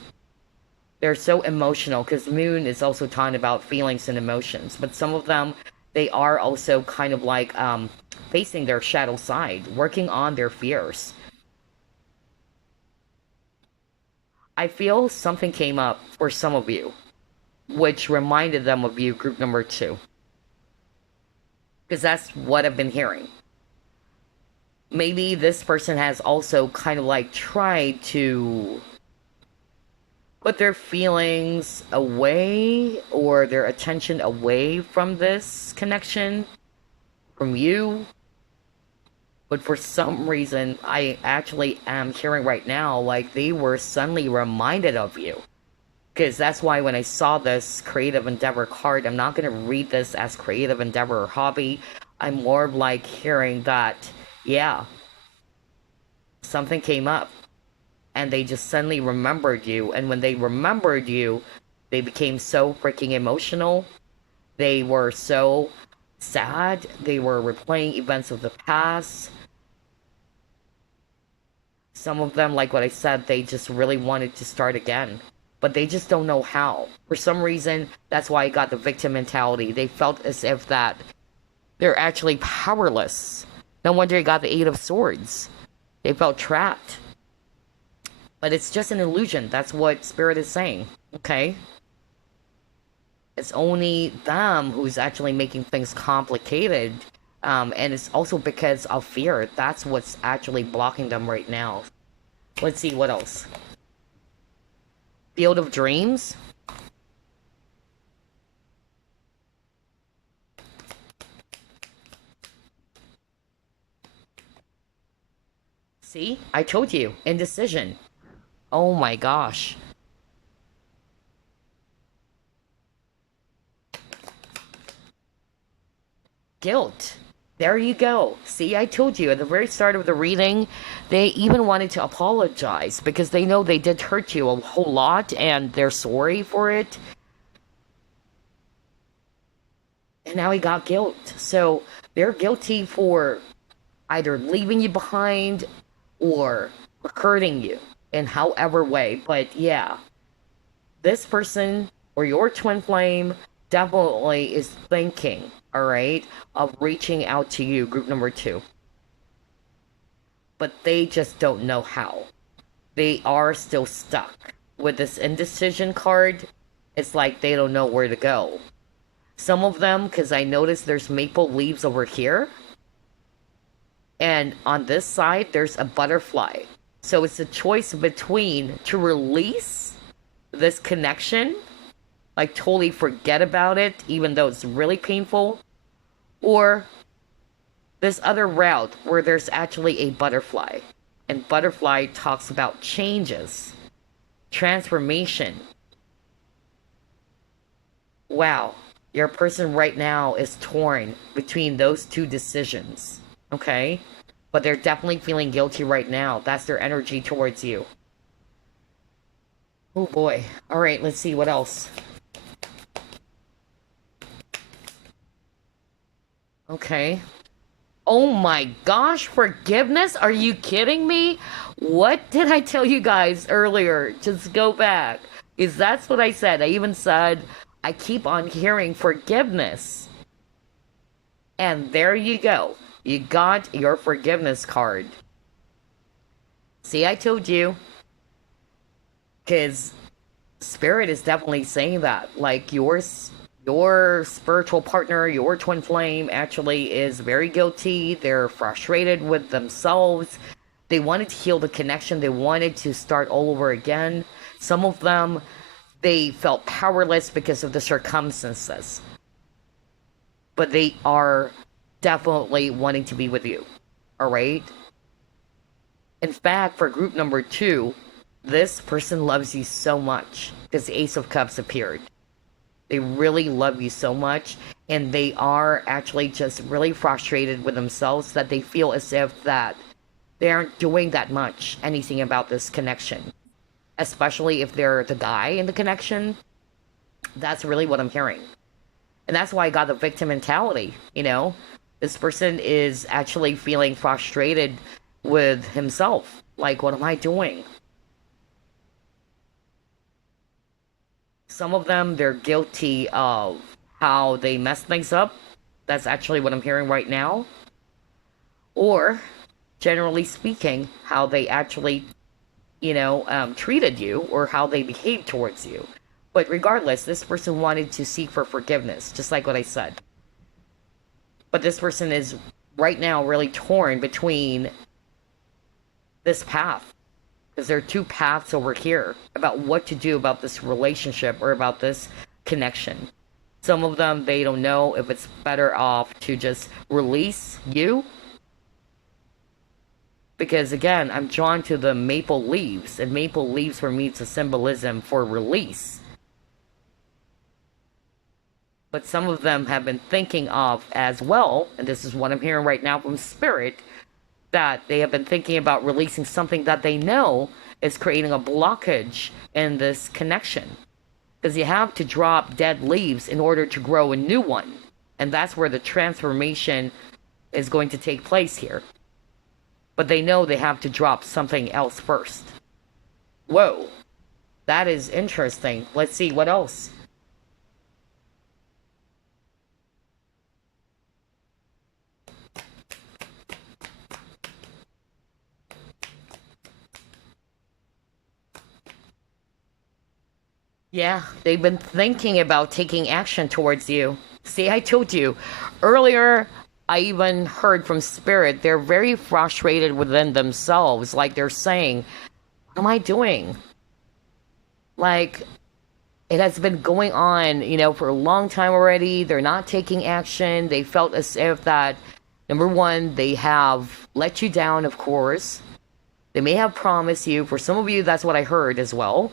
They're so emotional, because Moon is also talking about feelings and emotions, but some of them, they are also kind of like facing their shadow side, working on their fears. I feel something came up for some of you, which reminded them of you, group number two. Because that's what I've been hearing. Maybe this person has also kind of like tried to put their feelings away or their attention away from this connection, from you. But for some reason, I actually am hearing right now like they were suddenly reminded of you. Because that's why when I saw this creative endeavor card, I'm not going to read this as creative endeavor or hobby. I'm more of like hearing that, yeah, something came up. And they just suddenly remembered you. And when they remembered you, they became so freaking emotional. They were so sad. They were replaying events of the past. Some of them, like what I said, they just really wanted to start again. But they just don't know how. For some reason, that's why I got the victim mentality. They felt as if that they're actually powerless. No wonder they got the Eight of Swords. They felt trapped. But it's just an illusion. That's what Spirit is saying. Okay? It's only them who's actually making things complicated. And it's also because of fear. That's what's actually blocking them right now. Let's see what else. Field of Dreams. See? I told you. Indecision. Oh my gosh. Guilt. There you go. See, I told you at the very start of the reading, they even wanted to apologize because they know they did hurt you a whole lot and they're sorry for it. And now he got guilt. So they're guilty for either leaving you behind or hurting you in however way. But yeah, this person or your twin flame definitely is thinking, all right, of reaching out to you, group number two. But they just don't know how. They are still stuck. With this indecision card, it's like they don't know where to go. Some of them, because I noticed there's maple leaves over here. And on this side, there's a butterfly. So it's a choice between to release this connection, like totally forget about it, even though it's really painful, or this other route where there's actually a butterfly. And butterfly talks about changes, transformation. Wow, your person right now is torn between those two decisions. Okay? But they're definitely feeling guilty right now. That's their energy towards you. Oh boy. Alright, let's see what else. Okay. Oh my gosh, forgiveness? Are you kidding me? What did I tell you guys earlier? Just go back. Is that's what I said. I even said I keep on hearing forgiveness. And there you go. You got your forgiveness card. See, I told you. Because Spirit is definitely saying that. Like, your spiritual partner, your twin flame, actually is very guilty. They're frustrated with themselves. They wanted to heal the connection. They wanted to start all over again. Some of them, they felt powerless because of the circumstances. But they are definitely wanting to be with you. Alright? In fact, for group number two, this person loves you so much because the Ace of Cups appeared. They really love you so much, and they are actually just really frustrated with themselves that they feel as if that they aren't doing that much anything about this connection. Especially if they're the guy in the connection. That's really what I'm hearing. And that's why I got the victim mentality, you know? This person is actually feeling frustrated with himself. Like, what am I doing? Some of them, they're guilty of how they mess things up. That's actually what I'm hearing right now. Or, generally speaking, how they actually, treated you or how they behaved towards you. But regardless, this person wanted to seek for forgiveness, just like what I said. But this person is right now really torn between this path. Because there are two paths over here about what to do about this relationship or about this connection. Some of them, they don't know if it's better off to just release you. Because again, I'm drawn to the maple leaves. And maple leaves for me, it's a symbolism for release. But some of them have been thinking of as well, and this is what I'm hearing right now from Spirit, that they have been thinking about releasing something that they know is creating a blockage in this connection. Because you have to drop dead leaves in order to grow a new one. And that's where the transformation is going to take place here. But they know they have to drop something else first. Whoa. That is interesting. Let's see, what else? Yeah, they've been thinking about taking action towards you. See, I told you. Earlier, I even heard from Spirit, they're very frustrated within themselves. Like they're saying, what am I doing? Like, it has been going on, for a long time already. They're not taking action. They felt as if that, number one, they have let you down, of course. They may have promised you. For some of you, that's what I heard as well.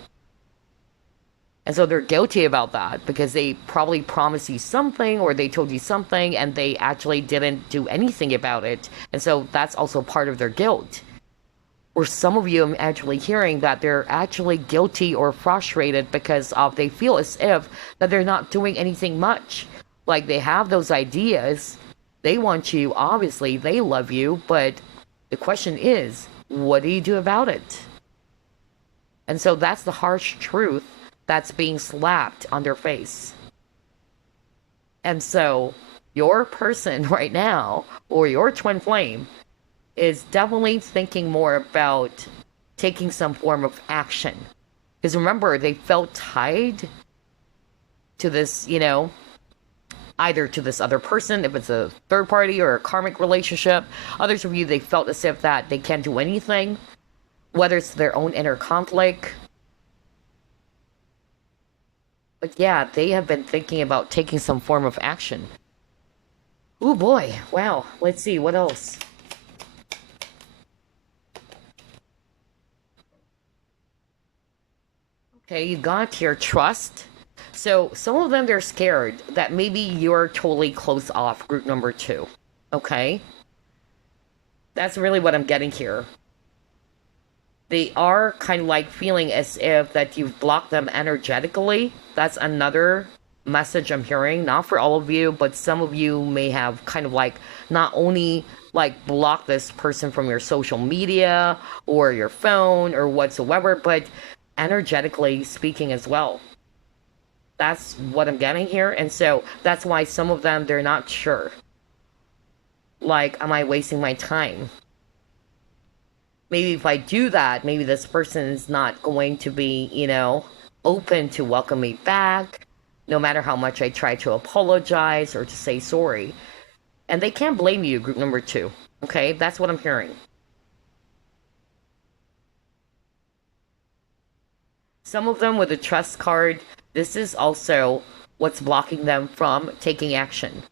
And so they're guilty about that because they probably promised you something or they told you something and they actually didn't do anything about it. And so that's also part of their guilt. Or some of you, I'm actually hearing that they're actually guilty or frustrated because of they feel as if that they're not doing anything much. Like they have those ideas, they want you, obviously, they love you, but the question is, what do you do about it? And so that's the harsh truth that's being slapped on their face. And so your person right now, or your twin flame, is definitely thinking more about taking some form of action. Because remember, they felt tied to this, either to this other person, if it's a third party or a karmic relationship. Others of you, they felt as if that they can't do anything, whether it's their own inner conflict. But yeah, they have been thinking about taking some form of action. Oh boy, wow. Let's see, what else? Okay, you got your trust. So some of them, they're scared that maybe you're totally closed off, group number 2. Okay? That's really what I'm getting here. They are kind of like feeling as if that you've blocked them energetically. That's another message I'm hearing. Not for all of you, but some of you may have kind of like not only like blocked this person from your social media or your phone or whatsoever, but energetically speaking as well. That's what I'm getting here. And so that's why some of them, they're not sure. Like, am I wasting my time? Maybe if I do that, maybe this person is not going to be, open to welcome me back, no matter how much I try to apologize or to say sorry. And they can't blame you, group number 2. Okay? That's what I'm hearing. Some of them with a trust card, this is also what's blocking them from taking action.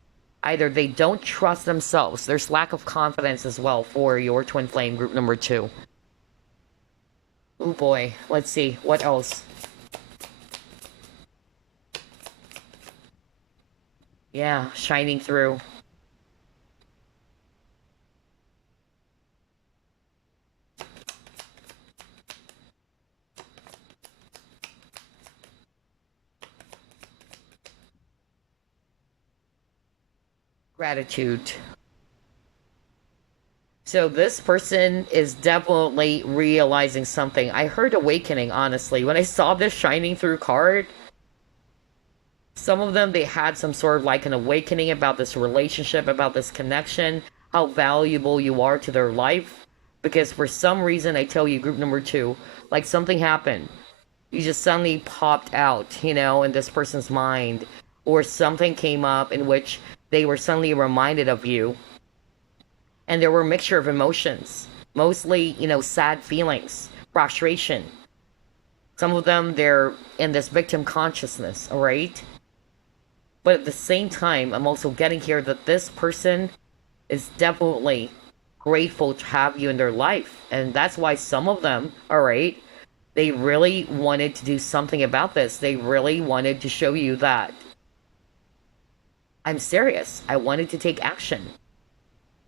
Either they don't trust themselves, there's lack of confidence as well for your twin flame, group number 2. Oh boy, let's see, what else? Yeah, shining through. Gratitude. So this person is definitely realizing something. I heard awakening, honestly. When I saw this shining through card, some of them, they had some sort of like an awakening about this relationship, about this connection, how valuable you are to their life. Because for some reason, I tell you, group number 2, like something happened. You just suddenly popped out, in this person's mind. Or something came up in which they were suddenly reminded of you. And there were a mixture of emotions. Mostly, sad feelings, frustration. Some of them, they're in this victim consciousness, alright? But at the same time, I'm also getting here that this person is definitely grateful to have you in their life. And that's why some of them, alright, they really wanted to do something about this. They really wanted to show you that I'm serious. I wanted to take action.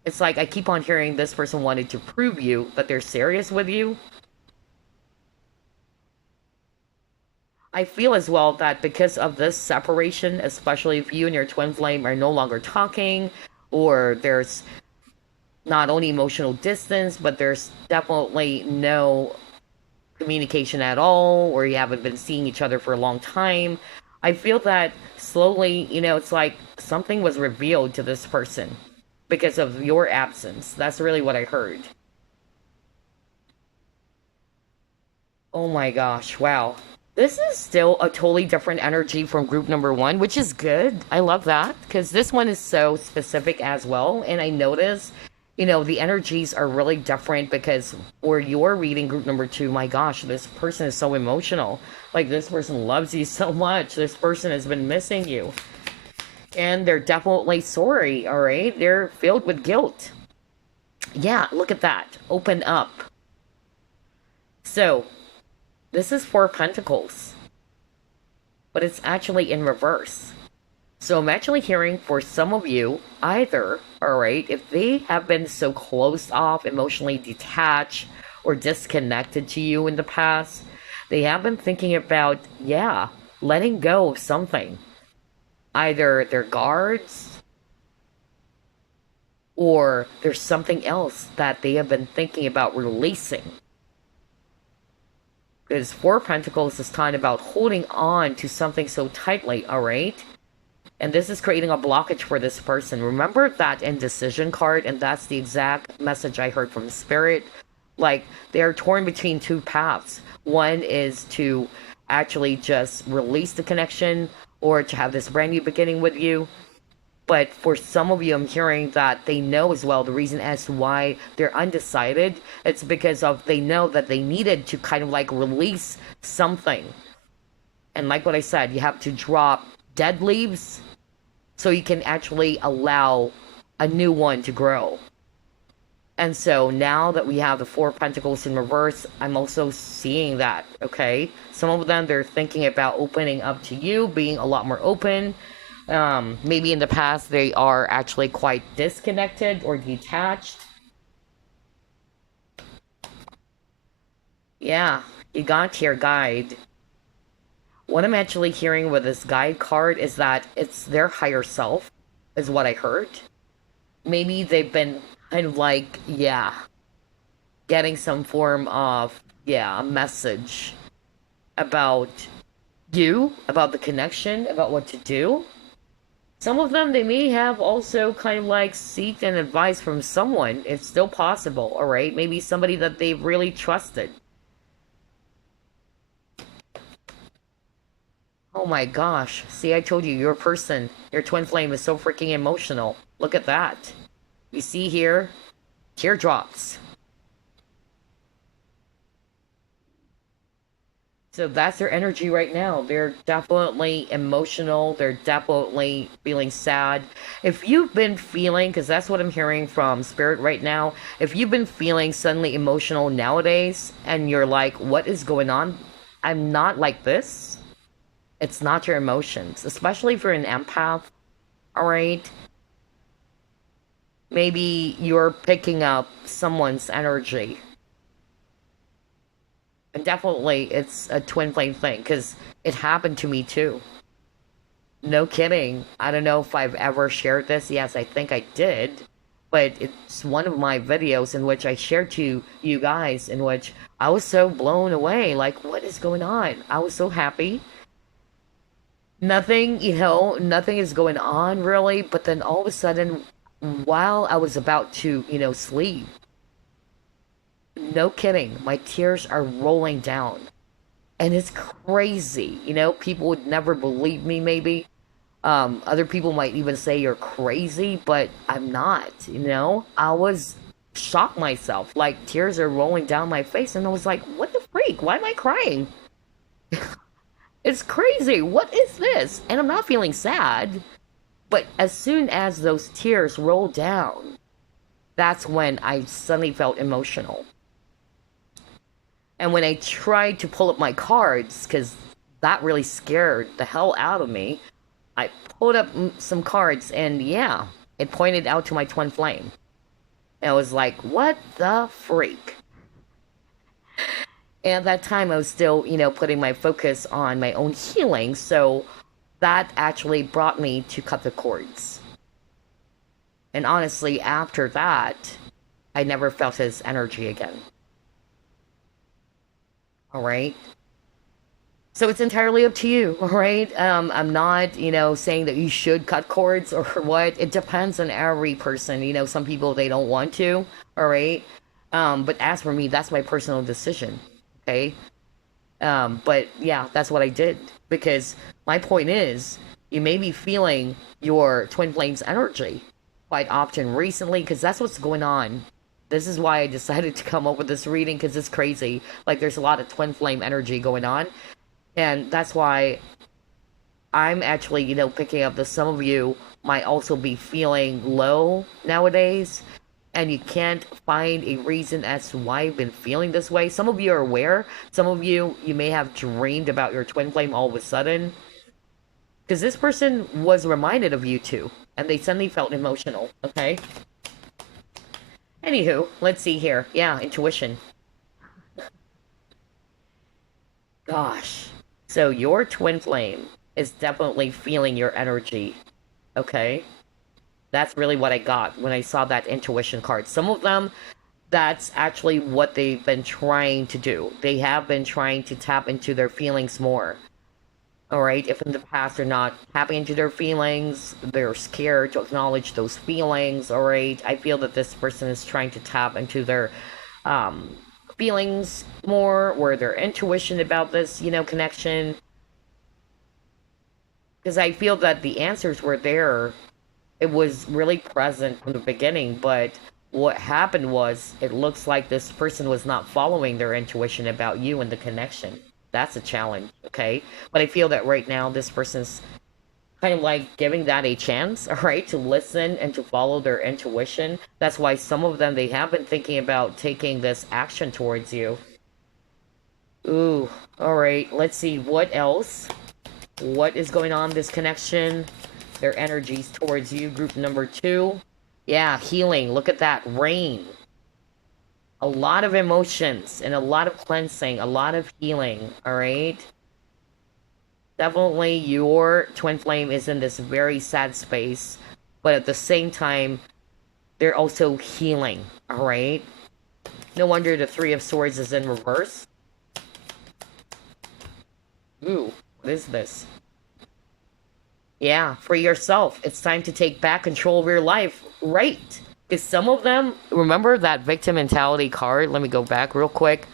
It's like I keep on hearing this person wanted to prove you that they're serious with you. I feel as well that because of this separation, especially if you and your twin flame are no longer talking, or there's not only emotional distance, but there's definitely no communication at all, or you haven't been seeing each other for a long time, I feel that slowly, it's like something was revealed to this person because of your absence. That's really what I heard. Oh my gosh, wow. This is still a totally different energy from group number 1, which is good. I love that because this one is so specific as well. And I notice, the energies are really different because for your reading group number 2, my gosh, this person is so emotional. Like this person loves you so much. This person has been missing you. And they're definitely sorry, all right? They're filled with guilt. Yeah, look at that. Open up. So, this is 4 Pentacles. but it's actually in reverse. So I'm actually hearing for some of you, either, alright, if they have been so closed off, emotionally detached, or disconnected to you in the past, they have been thinking about, yeah, letting go of something. Either their guards, or there's something else that they have been thinking about releasing. Because Four of Pentacles is kind of about holding on to something so tightly, alright? And this is creating a blockage for this person. Remember that indecision card, and that's the exact message I heard from Spirit. Like, they're torn between two paths. One is to actually just release the connection, or to have this brand new beginning with you. But for some of you, I'm hearing that they know as well the reason as to why they're undecided. It's because of they know that they needed to kind of like release something. And like what I said, you have to drop dead leaves so you can actually allow a new one to grow. And so now that we have the Four of Pentacles in reverse, I'm also seeing that, okay? Some of them, they're thinking about opening up to you, being a lot more open. Maybe in the past, they are actually quite disconnected or detached. Yeah, you got your guide. What I'm actually hearing with this guide card is that it's their higher self, is what I heard. Maybe they've been kind of like, yeah, getting some form of, yeah, a message about you, about the connection, about what to do. Some of them, they may have also kind of like seeked an advice from someone. It's still possible, alright? Maybe somebody that they've really trusted. Oh my gosh. See, I told you, your person, your twin flame is so freaking emotional. Look at that. You see here? Teardrops. So that's their energy right now. They're definitely emotional. They're definitely feeling sad. If you've been feeling, because that's what I'm hearing from Spirit right now, if you've been feeling suddenly emotional nowadays, and you're like, what is going on? I'm not like this. It's not your emotions, especially if you're an empath, alright? Maybe you're picking up someone's energy. And definitely, it's a twin flame thing, because it happened to me too. No kidding. I don't know if I've ever shared this. Yes, I think I did. But it's one of my videos in which I shared to you guys, in which I was so blown away. Like, what is going on? I was so happy. Nothing, nothing is going on really. But then all of a sudden, while I was about to, sleep, no kidding, my tears are rolling down. And it's crazy. People would never believe me, maybe. Other people might even say you're crazy, but I'm not. I was shocked myself. Like, tears are rolling down my face, and I was like, what the freak? Why am I crying? It's crazy. What is this? And I'm not feeling sad. But as soon as those tears rolled down, that's when I suddenly felt emotional. And when I tried to pull up my cards, because that really scared the hell out of me, I pulled up some cards, and yeah, it pointed out to my twin flame. And I was like, what the freak? And at that time, I was still, putting my focus on my own healing, so that actually brought me to cut the cords. And honestly, after that, I never felt his energy again. Alright? So it's entirely up to you, alright? I'm not, saying that you should cut cords or what. It depends on every person. Some people, they don't want to, alright? But as for me, that's my personal decision, okay? But yeah, that's what I did. Because my point is, you may be feeling your twin flame's energy quite often recently, because that's what's going on. This is why I decided to come up with this reading, because it's crazy. Like, there's a lot of twin flame energy going on. And that's why I'm actually, picking up that some of you might also be feeling low nowadays. And you can't find a reason as to why you've been feeling this way. Some of you are aware. Some of you may have dreamed about your twin flame all of a sudden. Because this person was reminded of you too, and they suddenly felt emotional, okay? Anywho, let's see here. Yeah, intuition. Gosh. So your twin flame is definitely feeling your energy, okay? That's really what I got when I saw that intuition card. Some of them, that's actually what they've been trying to do. They have been trying to tap into their feelings more. Alright, if in the past they're not tapping into their feelings, they're scared to acknowledge those feelings, alright? I feel that this person is trying to tap into their um, feelings more, or their intuition about this, connection. Because I feel that the answers were there. It was really present from the beginning, but what happened was it looks like this person was not following their intuition about you and the connection. That's a challenge, okay? But I feel that right now this person's kind of like giving that a chance, all right, to listen and to follow their intuition. That's why some of them, they have been thinking about taking this action towards you. Ooh, all right, let's see what else. What is going on in this connection? Their energies towards you, group number 2. Yeah, healing. Look at that. Rain. A lot of emotions and a lot of cleansing, a lot of healing, alright? Definitely your twin flame is in this very sad space, but at the same time, they're also healing, alright? No wonder the Three of Swords is in reverse. Ooh, what is this? Yeah, for yourself. It's time to take back control of your life. Right. Because some of them, remember that victim mentality card? Let me go back real quick.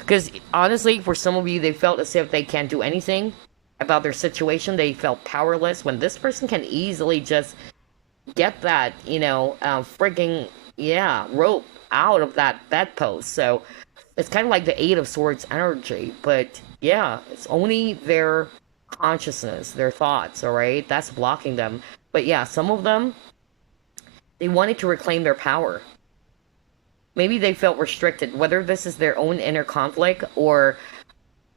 Because honestly, for some of you, they felt as if they can't do anything about their situation. They felt powerless when this person can easily just get that, frigging, yeah, rope out of that bedpost. So it's kind of like the Eight of Swords energy. But yeah, it's only their consciousness, their thoughts, all right? That's blocking them. But yeah, some of them, they wanted to reclaim their power. Maybe they felt restricted, whether this is their own inner conflict or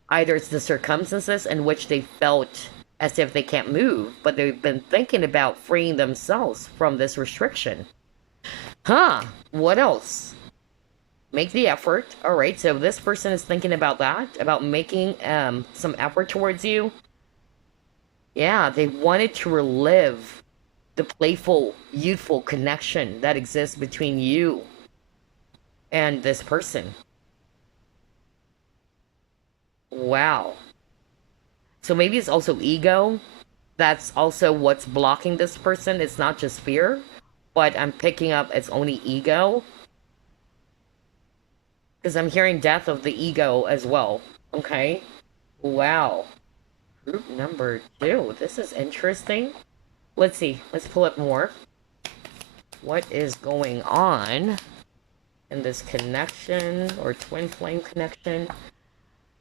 either it's the circumstances in which they felt as if they can't move, but they've been thinking about freeing themselves from this restriction. Huh, what else? Make the effort. All right, so this person is thinking about that, about making some effort towards you. Yeah, they wanted to relive the playful, youthful connection that exists between you and this person. Wow. So maybe it's also ego. That's also what's blocking this person. It's not just fear, but I'm picking up it's only ego. Because I'm hearing death of the ego as well. Okay? Wow. Group number 2. This is interesting. Let's see. Let's pull up more. What is going on in this connection or twin flame connection?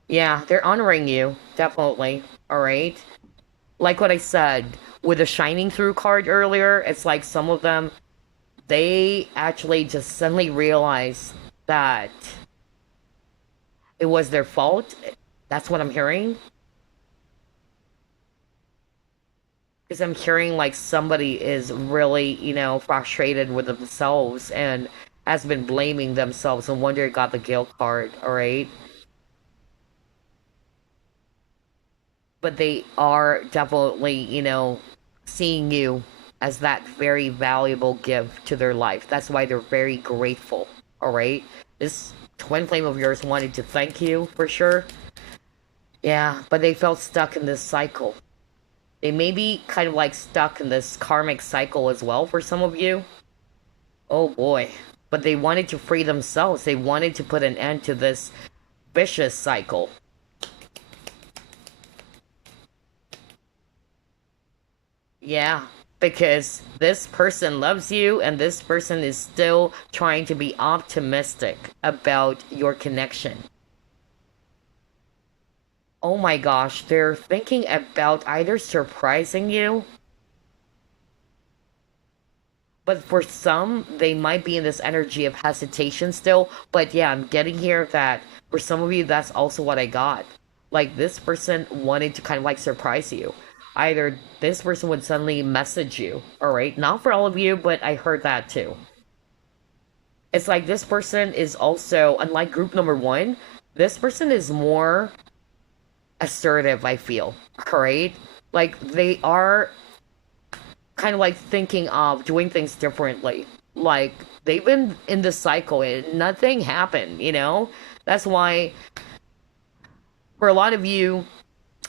Yeah, they're honoring you. Definitely. Alright? Like what I said, with the Shining Through card earlier, it's like some of them, they actually just suddenly realize that it was their fault. That's what I'm hearing. Because I'm hearing like somebody is really, frustrated with themselves and has been blaming themselves. No wonder it got the guilt card, alright? But they are definitely, seeing you as that very valuable gift to their life. That's why they're very grateful, alright? This twin flame of yours wanted to thank you for sure. Yeah, but they felt stuck in this cycle. They may be kind of like stuck in this karmic cycle as well for some of you. Oh boy. But they wanted to free themselves. They wanted to put an end to this vicious cycle. Yeah, because this person loves you and this person is still trying to be optimistic about your connection. Oh my gosh, they're thinking about either surprising you, but for some, they might be in this energy of hesitation still. But yeah, I'm getting here that for some of you, that's also what I got. Like this person wanted to kind of like surprise you. Either this person would suddenly message you, all right? Not for all of you, but I heard that too. It's like this person is also, unlike group number one, this person is more assertive, I feel, all right? Like they are kind of like thinking of doing things differently. Like they've been in this cycle and nothing happened, you know? That's why for a lot of you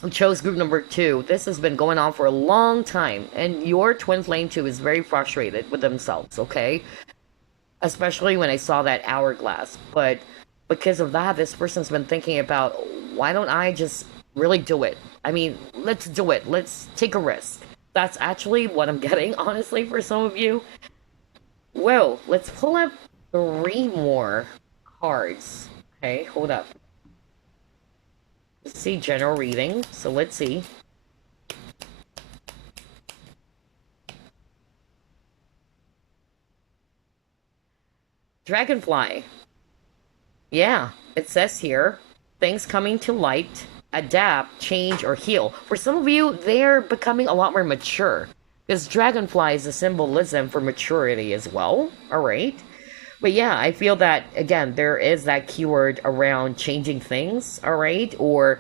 who chose group number two, this has been going on for a long time, and your twin flame too is very frustrated with themselves, okay? Especially when I saw that hourglass. But because of that, this person's been thinking about, why don't I just really do it? I mean, let's do it. Let's take a risk. That's actually what I'm getting, honestly, for some of you. Well, let's pull up three more cards. Okay, hold up. Let's see general reading. So let's see. Dragonfly. Yeah, it says here, things coming to light, adapt, change, or heal. For some of you, they're becoming a lot more mature. Because dragonfly is a symbolism for maturity as well. Alright. But yeah, I feel that, again, there is that keyword around changing things, alright? Or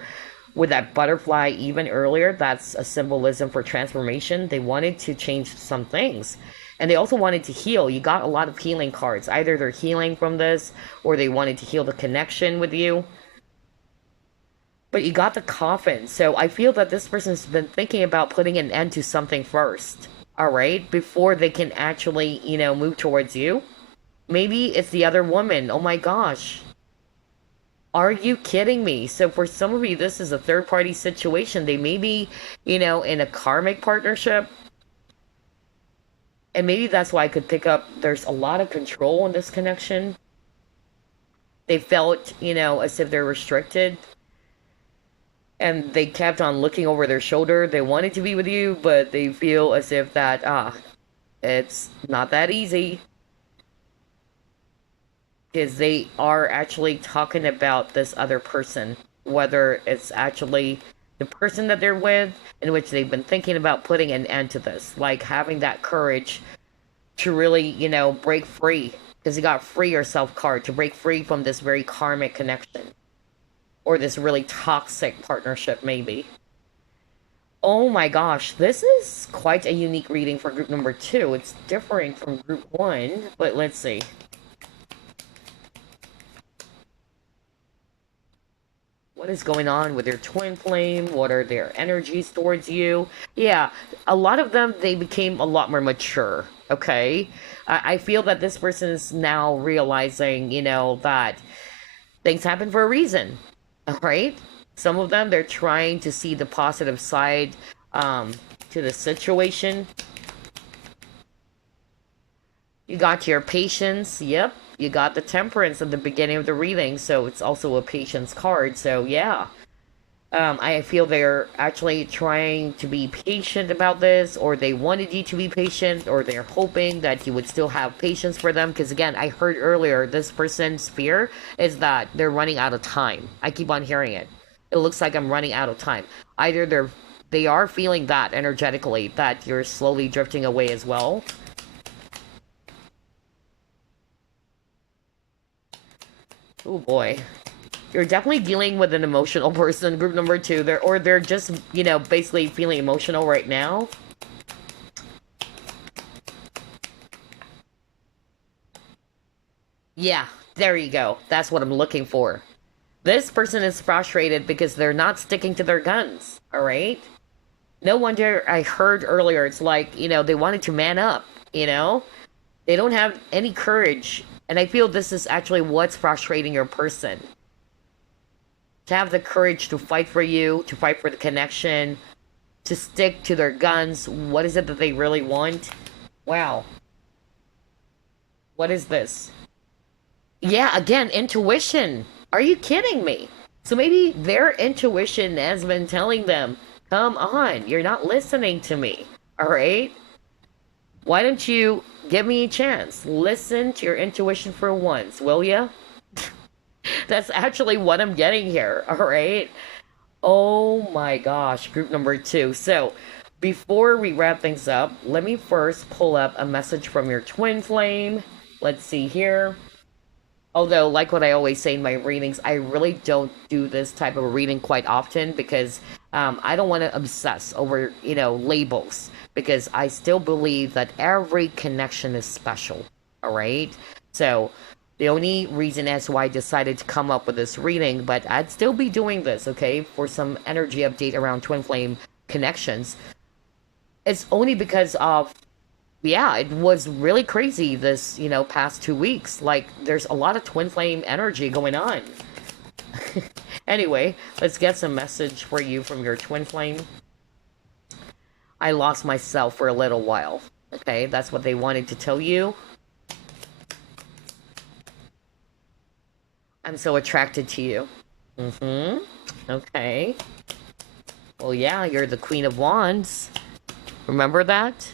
with that butterfly even earlier, that's a symbolism for transformation. They wanted to change some things. And they also wanted to heal. You got a lot of healing cards. Either they're healing from this, or they wanted to heal the connection with you. But you got the coffin. So I feel that this person's been thinking about putting an end to something first. Alright? Before they can actually, you know, move towards you. Maybe it's the other woman. Oh my gosh. Are you kidding me? So for some of you, this is a third party situation. They may be, you know, in a karmic partnership. And maybe that's why I could pick up there's a lot of control in this connection. They felt, you know, as if they're restricted. And they kept on looking over their shoulder. They wanted to be with you, but they feel as if that, it's not that easy. Because they are actually talking about this other person. Whether it's actually the person that they're with, in which they've been thinking about putting an end to this. Like having that courage to really, you know, break free. Because you got free yourself card, to break free from this very karmic connection. Or this really toxic partnership, maybe. Oh my gosh, this is quite a unique reading for group number two. It's different from group one, but let's see. What is going on with their twin flame? What are their energies towards you? Yeah, a lot of them, they became a lot more mature, okay? I feel that this person is now realizing, you know, that things happen for a reason, all right? Some of them, they're trying to see the positive side to the situation. You got your patience, yep. You got the temperance at the beginning of the reading, so it's also a patience card, so yeah. I feel they're actually trying to be patient about this, or they wanted you to be patient, or they're hoping that you would still have patience for them, because again, I heard earlier, this person's fear is that they're running out of time. I keep on hearing it. It looks like I'm running out of time. Either they are feeling that energetically, that you're slowly drifting away as well. Oh boy. You're definitely dealing with an emotional person, group number two. They're just, you know, basically feeling emotional right now. Yeah, there you go. That's what I'm looking for. This person is frustrated because they're not sticking to their guns, alright? No wonder I heard earlier, it's like, you know, they wanted to man up, you know? They don't have any courage. And I feel this is actually what's frustrating your person. To have the courage to fight for you, to fight for the connection, to stick to their guns. What is it that they really want? Wow. What is this? Yeah, again, intuition. Are you kidding me? So maybe their intuition has been telling them, come on, you're not listening to me. Alright? Why don't you give me a chance? Listen to your intuition for once, will ya? That's actually what I'm getting here, alright? Oh my gosh, group number two. So, before we wrap things up, let me first pull up a message from your twin flame. Let's see here. Although, like what I always say in my readings, I really don't do this type of a reading quite often because I don't want to obsess over, labels. Because I still believe that every connection is special. All right? So, the only reason as why I decided to come up with this reading, but I'd still be doing this, okay, for some energy update around twin flame connections. It's only because of yeah, it was really crazy this, past 2 weeks. Like, there's a lot of twin flame energy going on. Anyway, let's get some message for you from your twin flame. I lost myself for a little while. Okay, that's what they wanted to tell you. I'm so attracted to you. Mm-hmm. Okay. Well, yeah, you're the Queen of Wands. Remember that?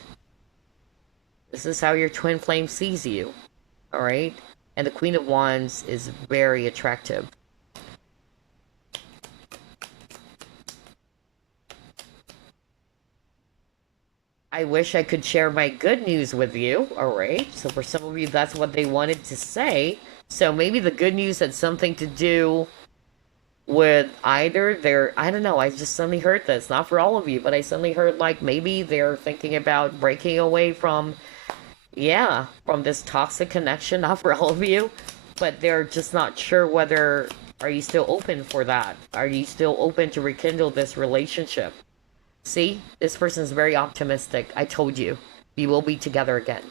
This is how your twin flame sees you. Alright? And the Queen of Wands is very attractive. I wish I could share my good news with you. Alright? So for some of you, that's what they wanted to say. So maybe the good news had something to do with either their, I don't know, I just suddenly heard this. Not for all of you, but I suddenly heard like maybe they're thinking about breaking away from from this toxic connection, not for all of you, but they're just not sure whether, are you still open for that? Are you still open to rekindle this relationship? See, this person is very optimistic. I told you, we will be together again.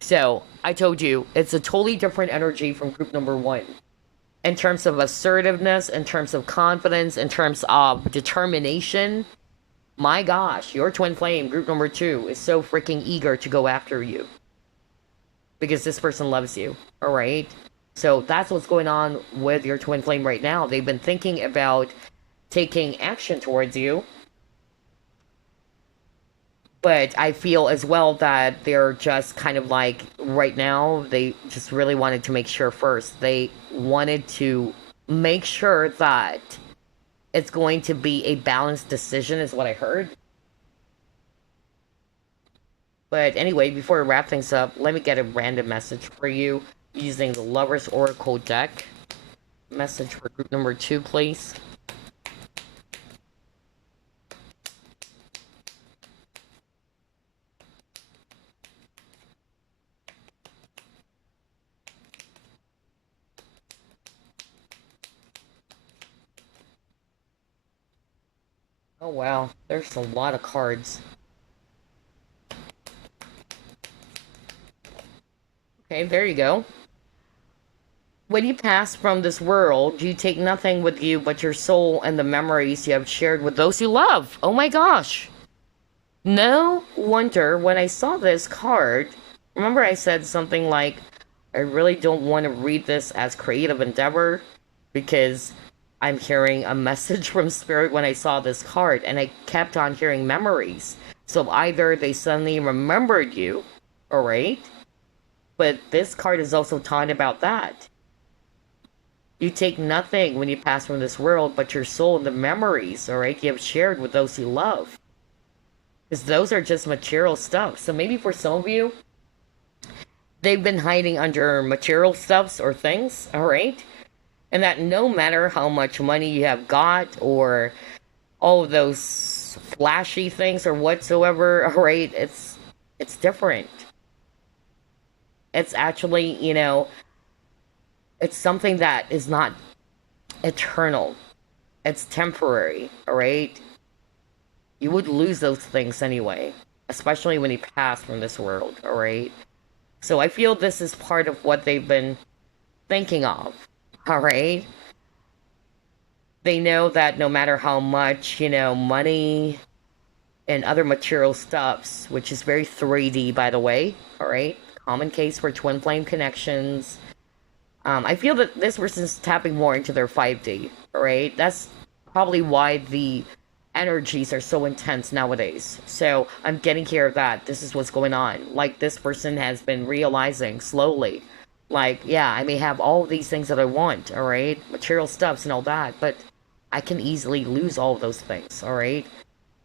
So, I told you, it's a totally different energy from group number one. In terms of assertiveness, in terms of confidence, in terms of determination, my gosh, your twin flame, group number two, is so freaking eager to go after you. Because this person loves you, alright? So that's what's going on with your twin flame right now. They've been thinking about taking action towards you. But I feel as well that they're just kind of like, right now, they just really wanted to make sure first. They wanted to make sure that it's going to be a balanced decision, is what I heard. But anyway, before we wrap things up, let me get a random message for you using the Lover's Oracle deck. Message for group number two, please. Oh wow, there's a lot of cards. Okay, there you go. When you pass from this world, you take nothing with you but your soul and the memories you have shared with those you love. Oh my gosh. No wonder when I saw this card, remember I said something like, I really don't want to read this as creative endeavor because I'm hearing a message from Spirit when I saw this card, and I kept on hearing memories. So either they suddenly remembered you, alright? But this card is also talking about that. You take nothing when you pass from this world but your soul and the memories, alright, you have shared with those you love. Because those are just material stuff. So maybe for some of you, they've been hiding under material stuffs or things, alright? And that no matter how much money you have got or all of those flashy things or whatsoever, alright, it's different. It's actually, it's something that is not eternal. It's temporary, alright? You would lose those things anyway, especially when you pass from this world, alright? So I feel this is part of what they've been thinking of. Alright? They know that no matter how much, money and other material stuffs, which is very 3D, by the way, alright? Common case for twin flame connections. I feel that this person's tapping more into their 5D, alright? That's probably why the energies are so intense nowadays. So I'm getting here that this is what's going on. Like, this person has been realizing slowly, like, yeah, I may have all of these things that I want, alright? Material stuffs and all that, but I can easily lose all of those things, alright?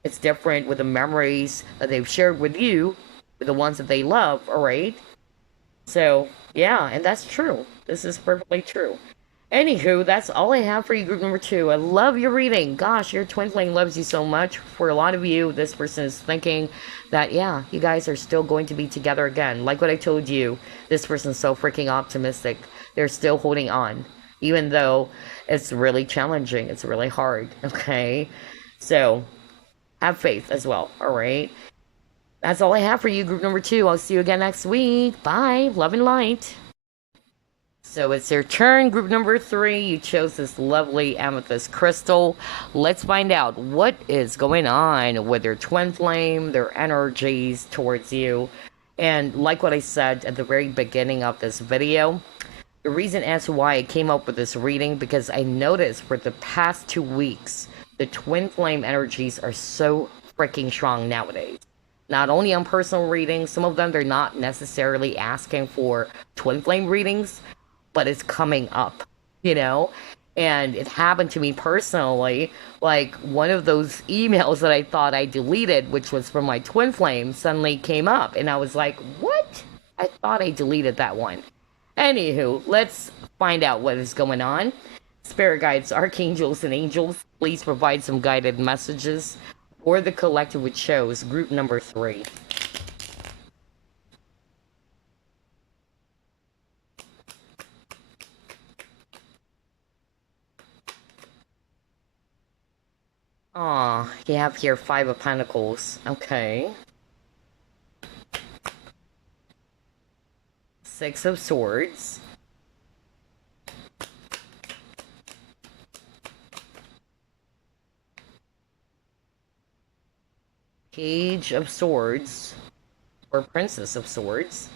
It's different with the memories that they've shared with you, with the ones that they love, alright? So, yeah, and that's true. This is perfectly true. Anywho, that's all I have for you, group number two. I love your reading. Gosh, your twin flame loves you so much. For a lot of you, this person is thinking that, yeah, you guys are still going to be together again. Like what I told you, this person's so freaking optimistic. They're still holding on, even though it's really challenging. It's really hard, okay? So, have faith as well, all right? That's all I have for you, group number two. I'll see you again next week. Bye. Love and light. So it's your turn, group number three. You chose this lovely amethyst crystal. Let's find out what is going on with their twin flame, their energies towards you. And like what I said at the very beginning of this video, the reason as to why I came up with this reading, because I noticed for the past 2 weeks, the twin flame energies are so freaking strong nowadays. Not only on personal readings, some of them they're not necessarily asking for twin flame readings, but it's coming up, you know? And it happened to me personally, like one of those emails that I thought I deleted, which was from my twin flame, suddenly came up. And I was like, what? I thought I deleted that one. Anywho, let's find out what is going on. Spirit guides, archangels, and angels, please provide some guided messages for the collective which shows group number three. Aw, you have here Five of Pentacles. Okay. Six of Swords. Page of Swords. Or Princess of Swords.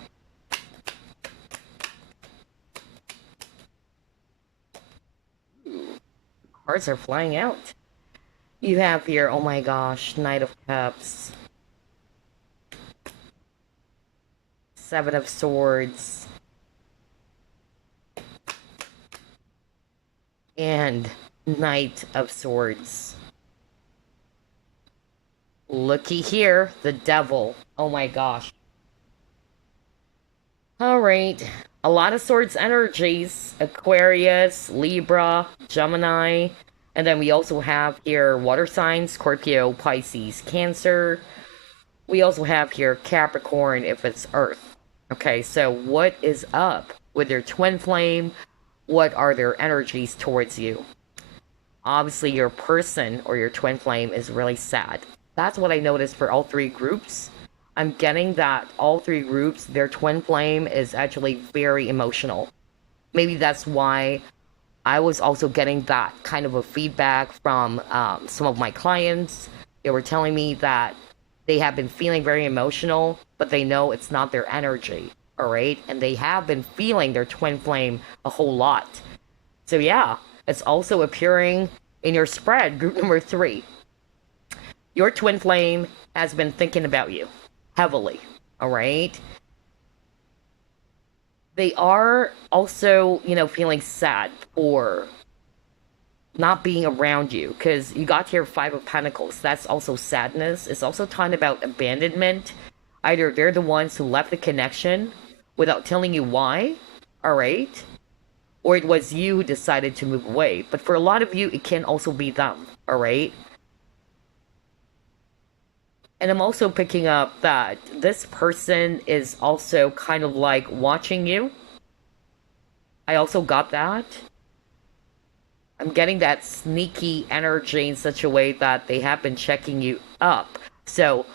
Ooh, cards are flying out. You have here, oh my gosh, Knight of Cups. Seven of Swords. And Knight of Swords. Looky here, the Devil. Oh my gosh. Alright. A lot of Swords energies. Aquarius, Libra, Gemini. And then we also have here water signs, Scorpio, Pisces, Cancer. We also have here Capricorn if it's Earth. Okay, so what is up with their twin flame? What are their energies towards you? Obviously, your person or your twin flame is really sad. That's what I noticed for all three groups. I'm getting that all three groups, their twin flame is actually very emotional. Maybe that's why I was also getting that kind of a feedback from some of my clients. They were telling me that they have been feeling very emotional, but they know it's not their energy, all right? And they have been feeling their twin flame a whole lot. So yeah, it's also appearing in your spread, group number three. Your twin flame has been thinking about you heavily, all right? They are also, you know, feeling sad for not being around you, because you got here Five of Pentacles. That's also sadness. It's also talking about abandonment. Either they're the ones who left the connection without telling you why, all right? Or it was you who decided to move away. But for a lot of you, it can also be them, all right? And I'm also picking up that this person is also kind of like watching you. I also got that. I'm getting that sneaky energy in such a way that they have been checking you up. So,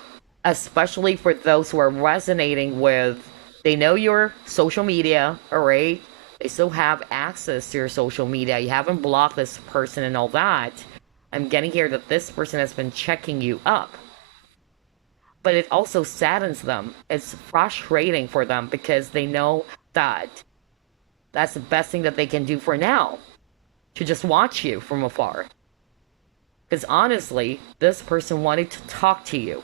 especially for those who are resonating with, they know your social media, alright? They still have access to your social media. You haven't blocked this person and all that. I'm getting here that this person has been checking you up. But it also saddens them. It's frustrating for them because they know that that's the best thing that they can do for now. To just watch you from afar. Because honestly, this person wanted to talk to you.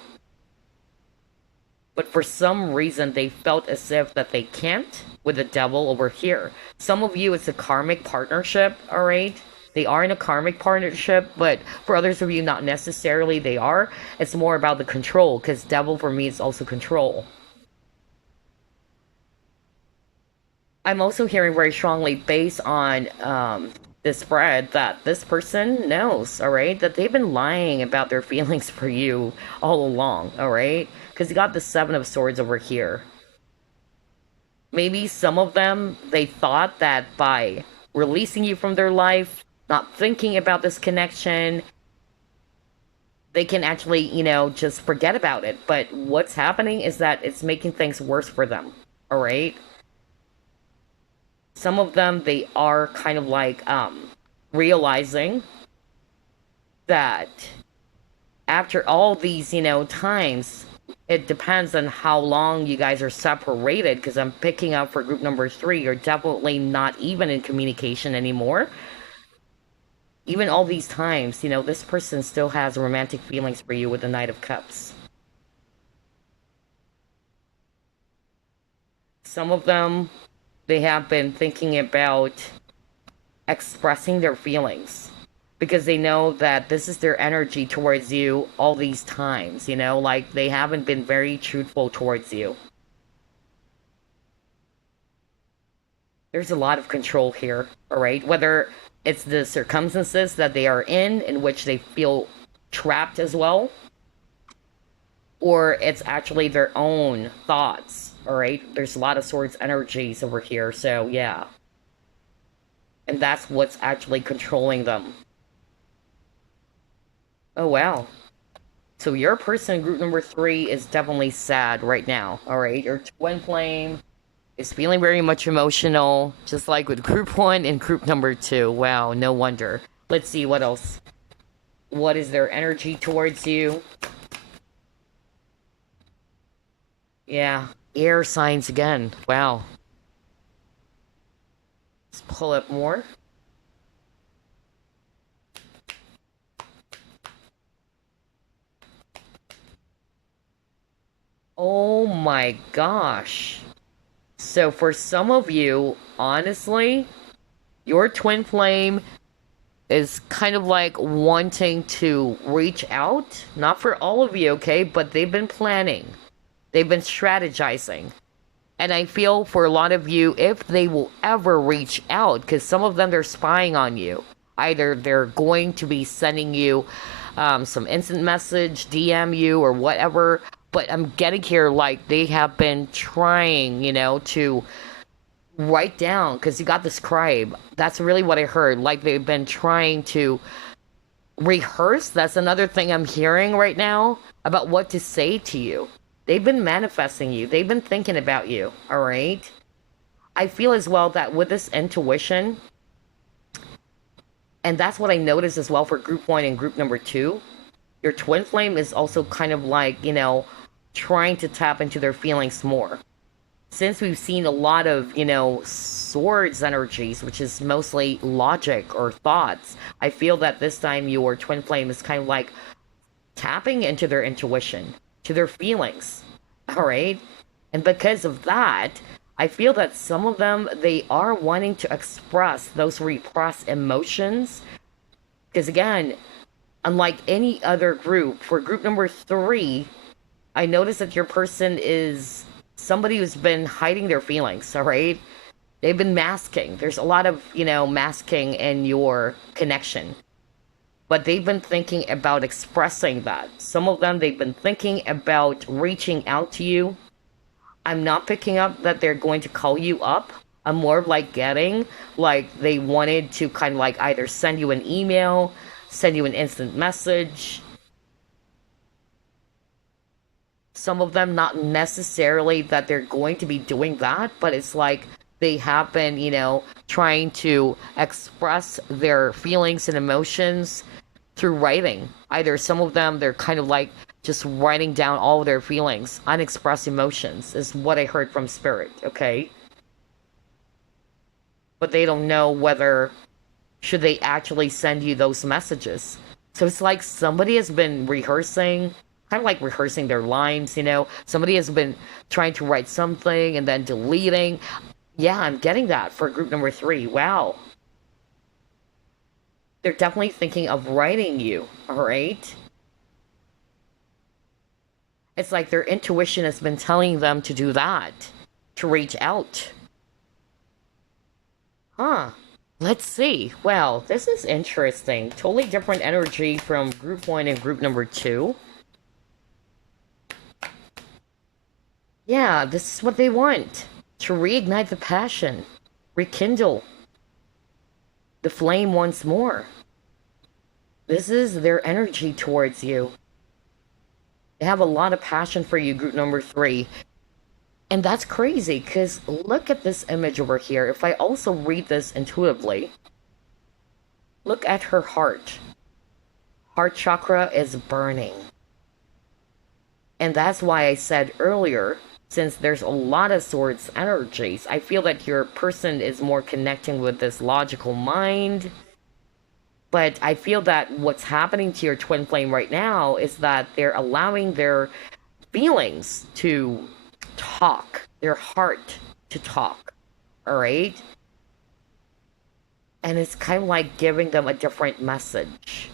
But for some reason, they felt as if that they can't with the devil over here. Some of you, it's a karmic partnership, alright? They are in a karmic partnership, but for others of you, not necessarily they are. It's more about the control, because devil for me is also control. I'm also hearing very strongly based on this spread that this person knows, all right, that they've been lying about their feelings for you all along, all right? Because you got the Seven of Swords over here. Maybe some of them, they thought that by releasing you from their life, not thinking about this connection, they can actually, just forget about it. But what's happening is that it's making things worse for them, all right? Some of them, they are kind of like realizing that after all these, times, it depends on how long you guys are separated, because I'm picking up for group number 3, you're definitely not even in communication anymore. Even all these times, this person still has romantic feelings for you with the Knight of Cups. Some of them, they have been thinking about expressing their feelings because they know that this is their energy towards you all these times, like they haven't been very truthful towards you. There's a lot of control here, all right? Whether it's the circumstances that they are in which they feel trapped as well, or it's actually their own thoughts, all right? There's a lot of swords energies over here, so yeah. And that's what's actually controlling them. Oh, wow. So your person, group number 3, is definitely sad right now, all right? Your twin flame is feeling very much emotional, just like with group 1 and group number 2. Wow, no wonder. Let's see what else. What is their energy towards you? Yeah, air signs again. Wow. Let's pull up more. Oh my gosh. So for some of you, honestly, your twin flame is kind of like wanting to reach out. Not for all of you, okay? But they've been planning. They've been strategizing. And I feel for a lot of you, if they will ever reach out, because some of them, they're spying on you. Either they're going to be sending you some instant message, DM you, or whatever. But I'm getting here like they have been trying, to write down, because you got the scribe. That's really what I heard. Like they've been trying to rehearse. That's another thing I'm hearing right now about what to say to you. They've been manifesting you. They've been thinking about you, all right? I feel as well that with this intuition, and that's what I noticed as well for group 1 and group number 2, your twin flame is also kind of like, trying to tap into their feelings more. Since we've seen a lot of, swords energies, which is mostly logic or thoughts, I feel that this time your twin flame is kind of like tapping into their intuition, to their feelings, all right? And because of that, I feel that some of them, they are wanting to express those repressed emotions. Because again, unlike any other group, for group number 3, I noticed that your person is somebody who's been hiding their feelings, all right? They've been masking. There's a lot of, masking in your connection. But they've been thinking about expressing that. Some of them, they've been thinking about reaching out to you. I'm not picking up that they're going to call you up. I'm more of like getting, like they wanted to kind of like either send you an email, send you an instant message. Some of them, not necessarily that they're going to be doing that, but it's like they have been, trying to express their feelings and emotions through writing. Either some of them, they're kind of like just writing down all of their feelings, unexpressed emotions, is what I heard from Spirit, okay? But they don't know whether should they actually send you those messages. So it's like somebody has been rehearsing, kind of like rehearsing their lines, Somebody has been trying to write something and then deleting. Yeah, I'm getting that for group number 3. Wow. They're definitely thinking of writing you, all right? It's like their intuition has been telling them to do that, to reach out. Huh. Let's see. Well, this is interesting. Totally different energy from group one and group number two. Yeah, this is what they want. To reignite the passion. Rekindle the flame once more. This is their energy towards you. They have a lot of passion for you, group number three. And that's crazy, because look at this image over here. If I also read this intuitively, look at her heart. Heart chakra is burning. And that's why I said earlier, since there's a lot of swords energies, I feel that your person is more connecting with this logical mind. But I feel that what's happening to your twin flame right now is that they're allowing their feelings to talk, their heart to talk, all right? And it's kind of like giving them a different message.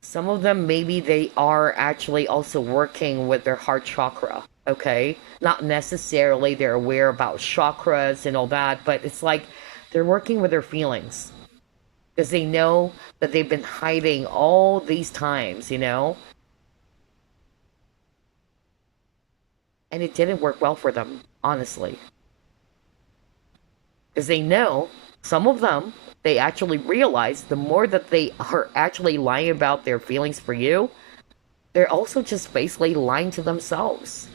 Some of them, maybe they are actually also working with their heart chakra, okay? Not necessarily they're aware about chakras and all that, but it's like they're working with their feelings. Because they know that they've been hiding all these times, you know? And it didn't work well for them, honestly. Because they know, some of them, they actually realize the more that they are actually lying about their feelings for you, they're also just basically lying to themselves.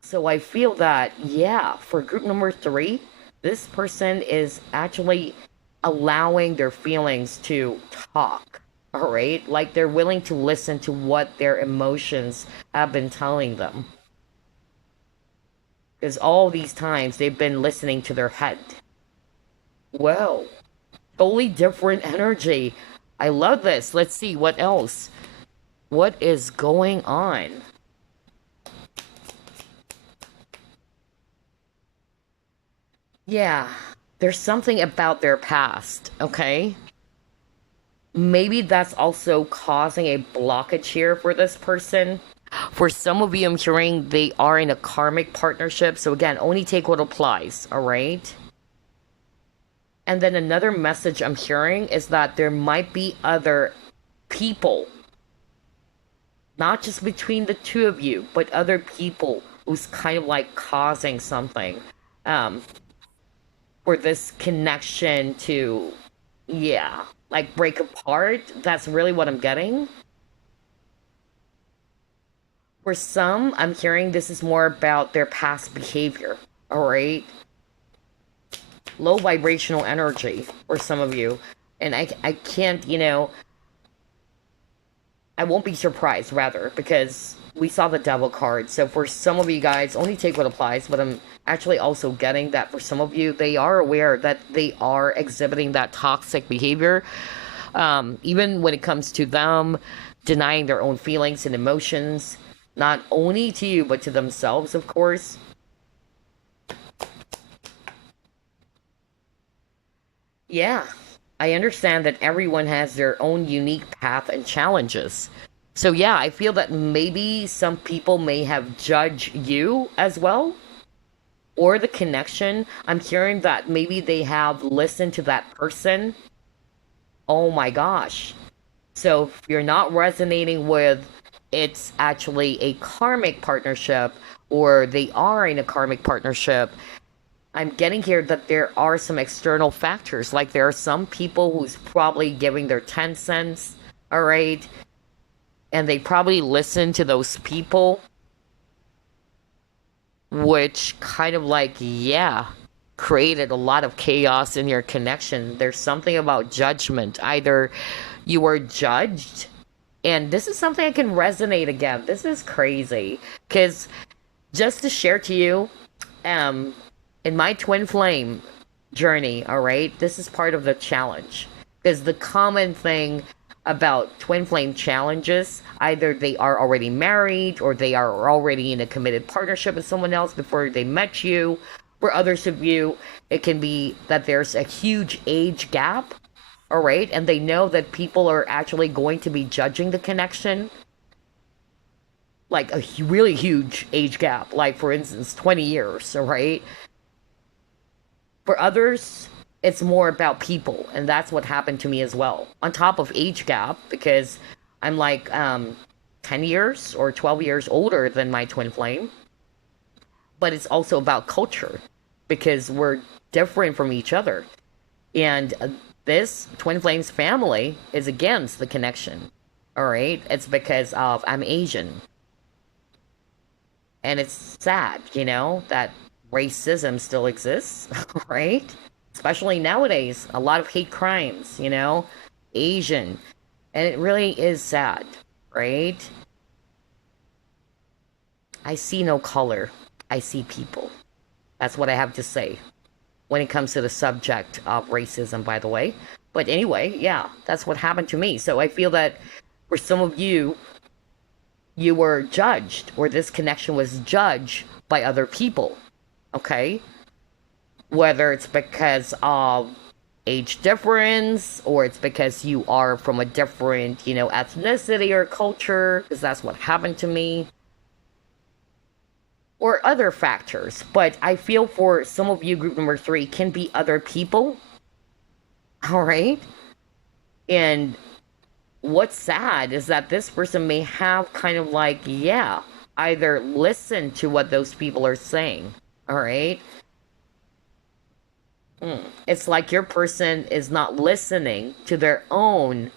So I feel that, yeah, for group number three, this person is actually allowing their feelings to talk. All right? Like they're willing to listen to what their emotions have been telling them. Because all these times they've been listening to their head. Whoa. Totally different energy. I love this. Let's see what else. What is going on? Yeah, there's something about their past, okay? Maybe that's also causing a blockage here for this person. For some of you, I'm hearing they are in a karmic partnership. So again, only take what applies, all right? And then another message I'm hearing is that there might be other people, not just between the two of you, but other people who's kind of like causing something for this connection to, yeah, like break apart. That's really what I'm getting. For some, I'm hearing this is more about their past behavior, all right? Low vibrational energy for some of you. And I can't, you know, I won't be surprised, rather, because we saw the devil card. So for some of you guys, only take what applies, but I'm actually also getting that for some of you, they are aware that they are exhibiting that toxic behavior. Even when it comes to them denying their own feelings and emotions, not only to you, but to themselves, of course. Yeah, I understand that everyone has their own unique path and challenges. So yeah, I feel that maybe some people may have judged you as well, or the connection. I'm hearing that maybe they have listened to that person. Oh my gosh. So if you're not resonating with it's actually a karmic partnership, or they are in a karmic partnership, I'm getting here that there are some external factors. Like there are some people who's probably giving their 10 cents, all right? And they probably listen to those people, which kind of like, yeah, created a lot of chaos in your connection. There's something about judgment. Either you were judged, and this is something I can resonate again. This is crazy. Because just to share to you, in my twin flame journey, all right, this is part of the challenge. Because the common thing about twin flame challenges. Either they are already married or they are already in a committed partnership with someone else before they met you. For others of you, it can be that there's a huge age gap, all right? And they know that people are actually going to be judging the connection, like a really huge age gap, like for instance, 20 years, all right? For others, it's more about people, and that's what happened to me as well. On top of age gap, because I'm like 10 years or 12 years older than my twin flame, but it's also about culture because we're different from each other. And this twin flames family is against the connection. All right, it's because of I'm Asian, and it's sad, that racism still exists, right? Especially nowadays, a lot of hate crimes, Asian, and it really is sad, right? I see no color, I see people. That's what I have to say when it comes to the subject of racism, by the way. But anyway, yeah, that's what happened to me. So I feel that for some of you, you were judged, or this connection was judged by other people, okay? Whether it's because of age difference, or it's because you are from a different, ethnicity or culture, because that's what happened to me, or other factors. But I feel for some of you, group number 3 can be other people, all right? And what's sad is that this person may have kind of like, either listen to what those people are saying, all right? It's like your person is not listening to their own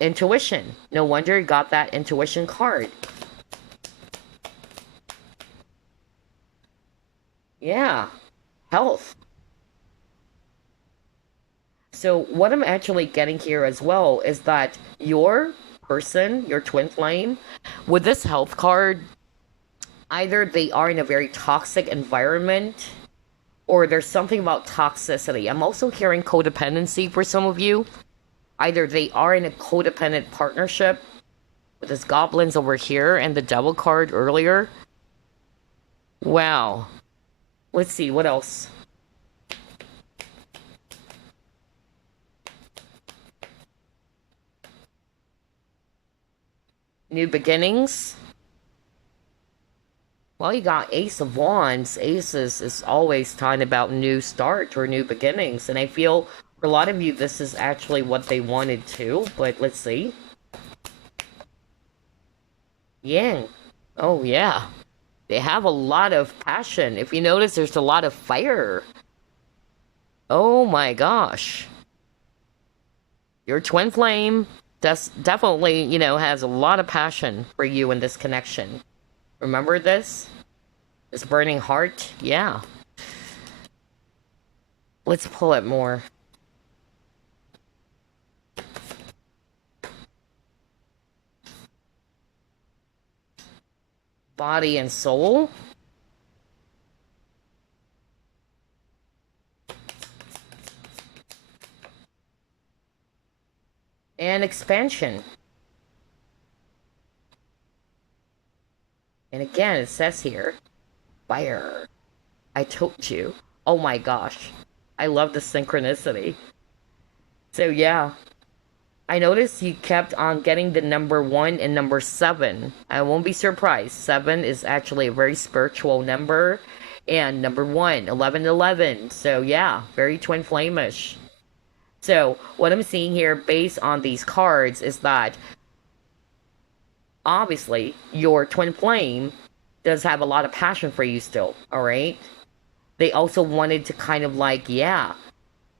intuition. No wonder you got that intuition card. Yeah, health. So what I'm actually getting here as well is that your person, your twin flame, with this health card, either they are in a very toxic environment, or there's something about toxicity. I'm also hearing codependency for some of you. Either they are in a codependent partnership with this goblins over here and the devil card earlier. Wow. Let's see, what else? New beginnings. Well, you got Ace of Wands. Aces is always talking about new start or new beginnings. And I feel for a lot of you, this is actually what they wanted to. But let's see. Yang. Oh, yeah. They have a lot of passion. If you notice, there's a lot of fire. Oh my gosh. Your twin flame definitely, has a lot of passion for you in this connection. Remember this? This burning heart? Yeah. Let's pull it more. Body and soul. And expansion. And again, it says here, fire. I told you. Oh my gosh. I love the synchronicity. So yeah. I noticed you kept on getting the number 1 and number 7. I won't be surprised. 7 is actually a very spiritual number. And number 1, 1111. So yeah, very twin flame-ish. So what I'm seeing here based on these cards is that obviously your twin flame does have a lot of passion for you still, all right? They also wanted to kind of like,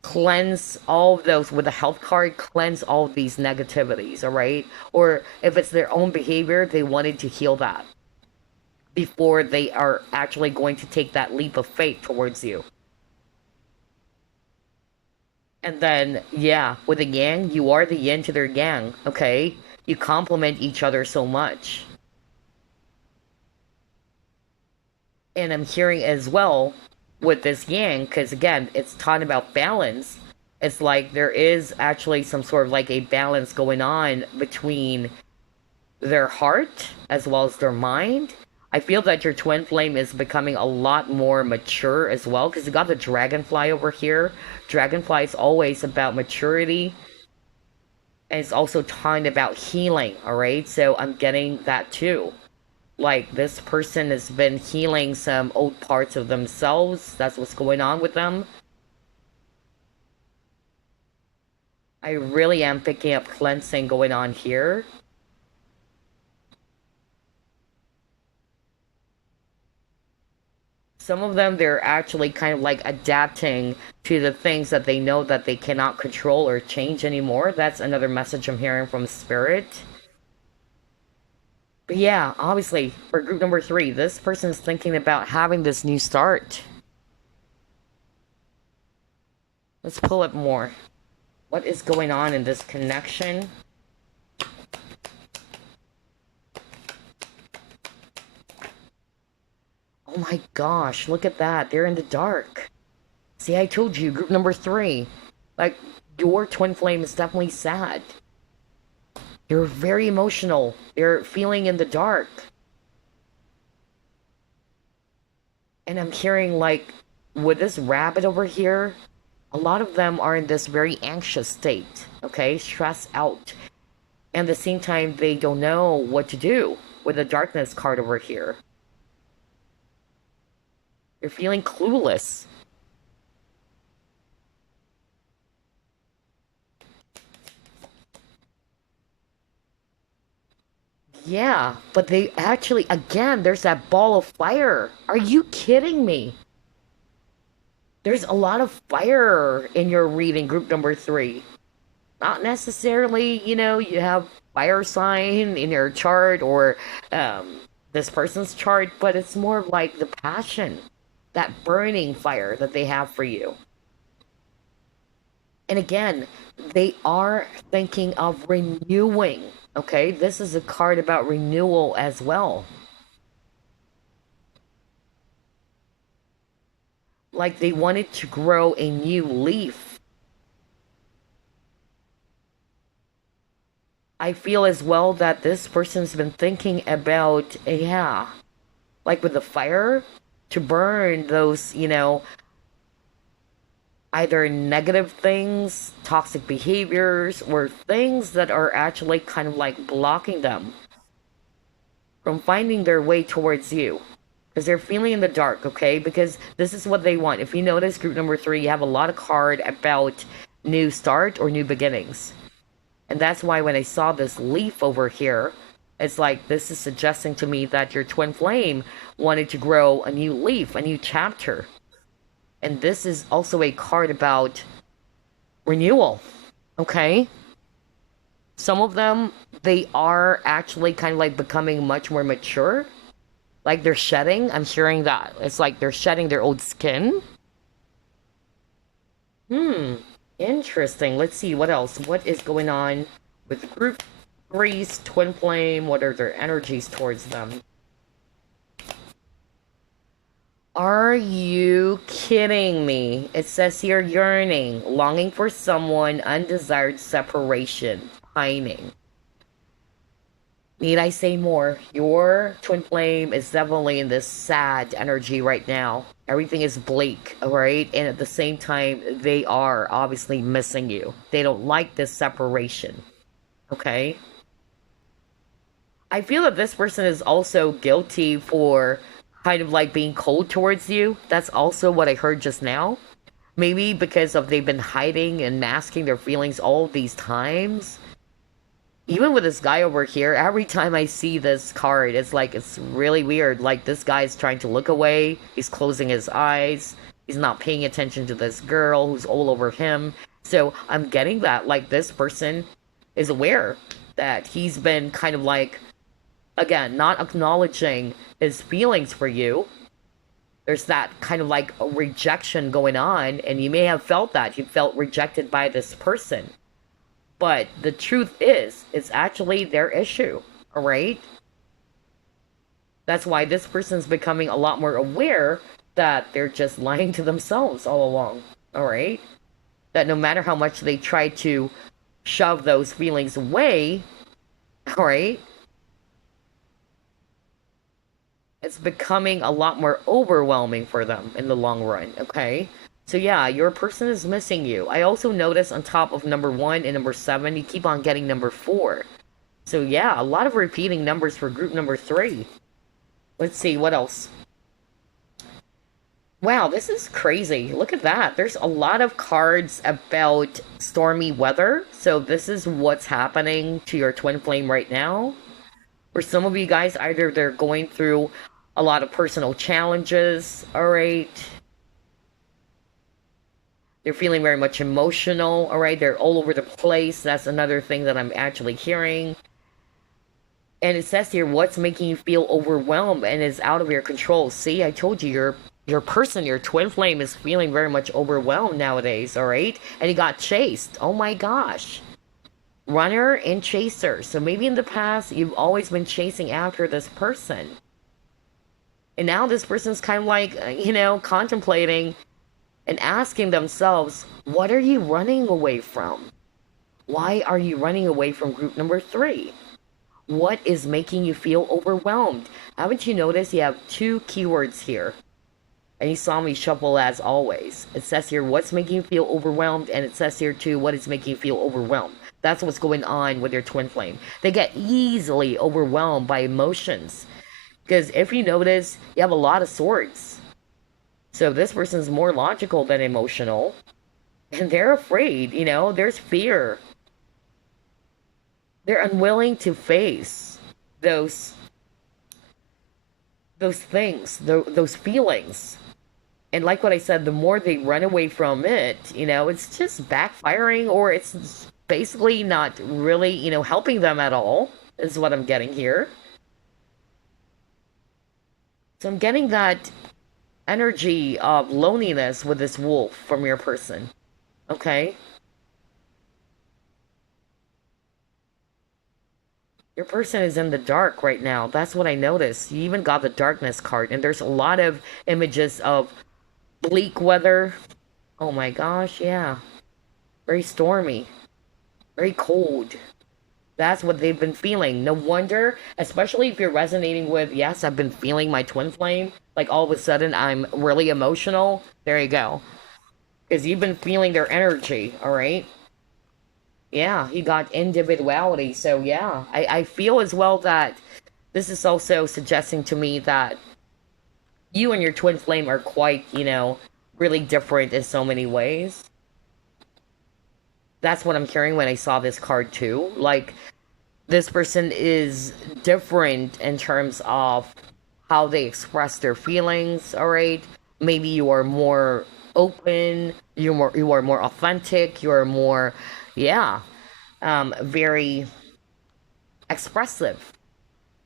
cleanse all of those with a health card, cleanse all of these negativities, all right? Or if it's their own behavior, they wanted to heal that before they are actually going to take that leap of faith towards you. And then, with the yang, you are the yin to their yang, okay? You complement each other so much. And I'm hearing as well with this yang, because again, it's talking about balance. It's like there is actually some sort of like a balance going on between their heart as well as their mind. I feel that your twin flame is becoming a lot more mature as well because you got the dragonfly over here. Dragonfly is always about maturity, and it's also talking about healing, all right? So I'm getting that too. Like this person has been healing some old parts of themselves. That's what's going on with them. I really am picking up cleansing going on here. Some of them, they're actually kind of like adapting to the things that they know that they cannot control or change anymore. That's another message I'm hearing from Spirit. But yeah, obviously, for group number 3, this person is thinking about having this new start. Let's pull up more. What is going on in this connection? Oh my gosh, look at that. They're in the dark. See, I told you, group number 3. Like, your twin flame is definitely sad. You're very emotional. You're feeling in the dark. And I'm hearing, like, with this rabbit over here, a lot of them are in this very anxious state, okay? Stressed out. And at the same time, they don't know what to do with the darkness card over here. You're feeling clueless. Yeah, but they actually, again, there's that ball of fire. Are you kidding me? There's a lot of fire in your reading, group number 3. Not necessarily, you have fire sign in your chart or this person's chart, but it's more like the passion, that burning fire that they have for you. And again, they are thinking of renewing, okay? This is a card about renewal as well. Like they wanted to grow a new leaf. I feel as well that this person's been thinking about, yeah, like with the fire, to burn those, either negative things, toxic behaviors, or things that are actually kind of like blocking them from finding their way towards you. Because they're feeling in the dark, okay? Because this is what they want. If you notice, group number 3, you have a lot of card about new start or new beginnings. And that's why when I saw this leaf over here, it's like this is suggesting to me that your twin flame wanted to grow a new leaf, a new chapter. And this is also a card about renewal, okay? Some of them, they are actually kind of like becoming much more mature. Like they're shedding. I'm hearing that. It's like they're shedding their old skin. Interesting. Let's see what else. What is going on with group 3's twin flame? What are their energies towards them? Are you kidding me? It says here yearning, longing for someone, undesired separation, pining. Need I say more? Your twin flame is definitely in this sad energy right now. Everything is bleak, alright? And at the same time, they are obviously missing you. They don't like this separation, okay? I feel that this person is also guilty for kind of like being cold towards you. That's also what I heard just now. Maybe because of they've been hiding and masking their feelings all these times. Even with this guy over here, every time I see this card, it's like, it's really weird. Like, this guy's trying to look away. He's closing his eyes. He's not paying attention to this girl who's all over him. So I'm getting that, like, this person is aware that he's been kind of like, again, not acknowledging his feelings for you. There's that kind of like a rejection going on, and you may have felt that. You felt rejected by this person. But the truth is, it's actually their issue, alright? That's why this person's becoming a lot more aware that they're just lying to themselves all along, alright? that no matter how much they try to shove those feelings away, all right, it's becoming a lot more overwhelming for them in the long run, okay? So yeah, your person is missing you. I also notice on top of number 1 and number 7, you keep on getting number 4. So yeah, a lot of repeating numbers for group number 3. Let's see, what else? Wow, this is crazy. Look at that. There's a lot of cards about stormy weather. So this is what's happening to your twin flame right now. For some of you guys, either they're going through a lot of personal challenges, all right? They're feeling very much emotional, all right? They're all over the place. That's another thing that I'm actually hearing. And it says here, what's making you feel overwhelmed and is out of your control? See, I told you, your person, your twin flame is feeling very much overwhelmed nowadays, all right? And he got chased. Oh my gosh. Runner and chaser. So maybe in the past, you've always been chasing after this person. And now this person's kind of like, contemplating and asking themselves, what are you running away from? Why are you running away from group number 3? What is making you feel overwhelmed? Haven't you noticed you have 2 keywords here? And you saw me shuffle as always. It says here, what's making you feel overwhelmed? And it says here too, what is making you feel overwhelmed? That's what's going on with your twin flame. They get easily overwhelmed by emotions. Because if you notice, you have a lot of swords. So this person's more logical than emotional. And they're afraid, there's fear. They're unwilling to face those things, those feelings. And like what I said, the more they run away from it, it's just backfiring, or it's basically not really, helping them at all, is what I'm getting here. So I'm getting that energy of loneliness with this wolf from your person. Okay? Your person is in the dark right now. That's what I noticed. You even got the darkness card, and there's a lot of images of bleak weather. Oh my gosh, yeah. Very stormy. Very cold. That's what they've been feeling. No wonder, especially if you're resonating with, yes, I've been feeling my twin flame. Like all of a sudden I'm really emotional. There you go. Because you've been feeling their energy, alright? Yeah, he got individuality. So yeah, I feel as well that this is also suggesting to me that you and your twin flame are quite, really different in so many ways. That's what I'm hearing when I saw this card too. Like, this person is different in terms of how they express their feelings, alright? Maybe you are more open, you are more authentic, you are more, yeah, very expressive.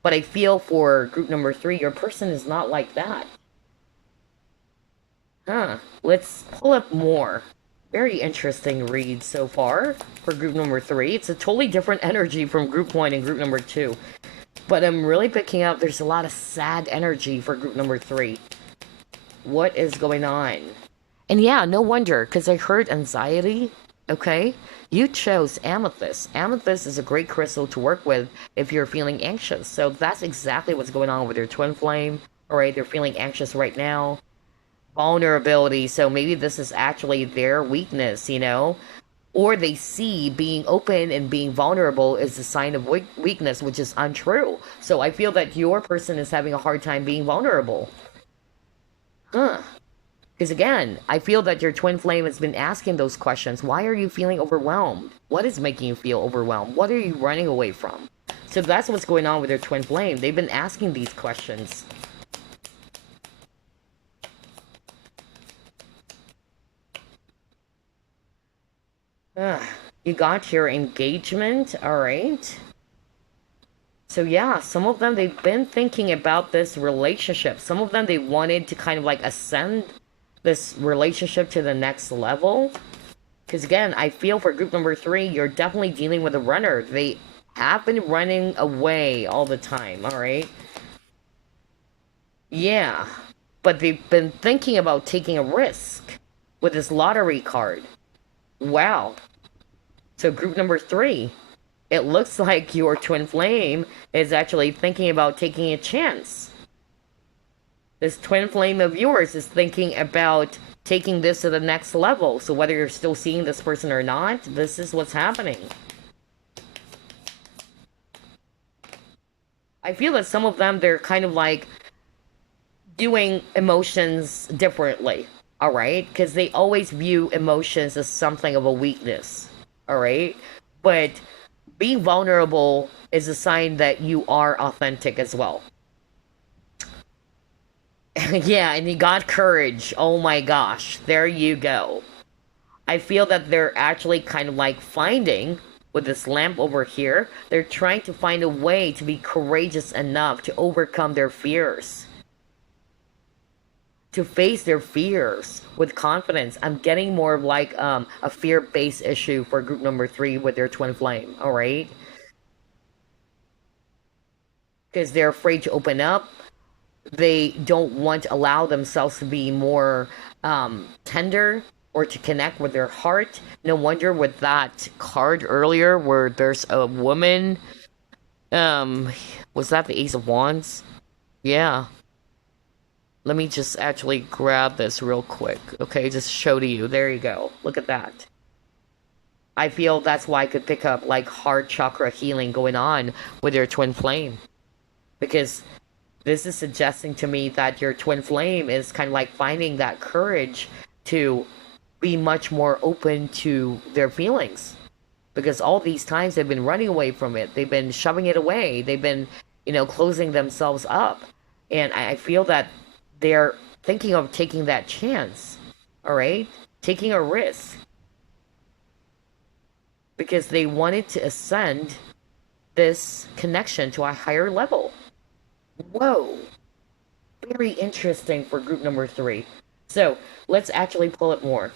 But I feel for group number 3, your person is not like that. Huh. Let's pull up more. Very interesting read so far for group number 3. It's a totally different energy from group 1 and group number 2. But I'm really picking up there's a lot of sad energy for group number 3. What is going on? And yeah, no wonder, because I heard anxiety. Okay? You chose Amethyst. Amethyst is a great crystal to work with if you're feeling anxious. So that's exactly what's going on with your twin flame. Alright, they're feeling anxious right now. Vulnerability, so maybe this is actually their weakness, or they see being open and being vulnerable is a sign of weakness, which is untrue. So I feel that your person is having a hard time being vulnerable. Because again, I feel that your twin flame has been asking those questions. Why are you feeling overwhelmed? What is making you feel overwhelmed? What are you running away from? So that's what's going on with your twin flame. They've been asking these questions. You got your engagement, alright. So yeah, some of them, they've been thinking about this relationship. Some of them, they wanted to kind of like ascend this relationship to the next level. Because again, I feel for group number 3, you're definitely dealing with a runner. They have been running away all the time, alright? Yeah, but they've been thinking about taking a risk with this lottery card. Wow. So group number 3. It looks like your twin flame is actually thinking about taking a chance. This twin flame of yours is thinking about taking this to the next level. So whether you're still seeing this person or not, this is what's happening. I feel that some of them, they're kind of like doing emotions differently, all right? Because they always view emotions as something of a weakness, all right? But being vulnerable is a sign that you are authentic as well. Yeah, and you got courage. Oh my gosh, there you go. I feel that they're actually kind of like finding, with this lamp over here, they're trying to find a way to be courageous enough to overcome their fears. To face their fears with confidence. I'm getting more of like a fear-based issue for group number 3 with their twin flame, alright? Because they're afraid to open up. They don't want to allow themselves to be more tender or to connect with their heart. No wonder with that card earlier where there's a woman, was that the Ace of Wands? Yeah. Let me just actually grab this real quick. Okay, just show to you. There you go. Look at that. I feel that's why I could pick up like heart chakra healing going on with your twin flame. Because this is suggesting to me that your twin flame is kind of like finding that courage to be much more open to their feelings. Because all these times they've been running away from it. They've been shoving it away. They've been, closing themselves up. And I feel that they're thinking of taking that chance. All right? Taking a risk. Because they wanted to ascend this connection to a higher level. Whoa. Very interesting for group number 3. So, let's actually pull it more.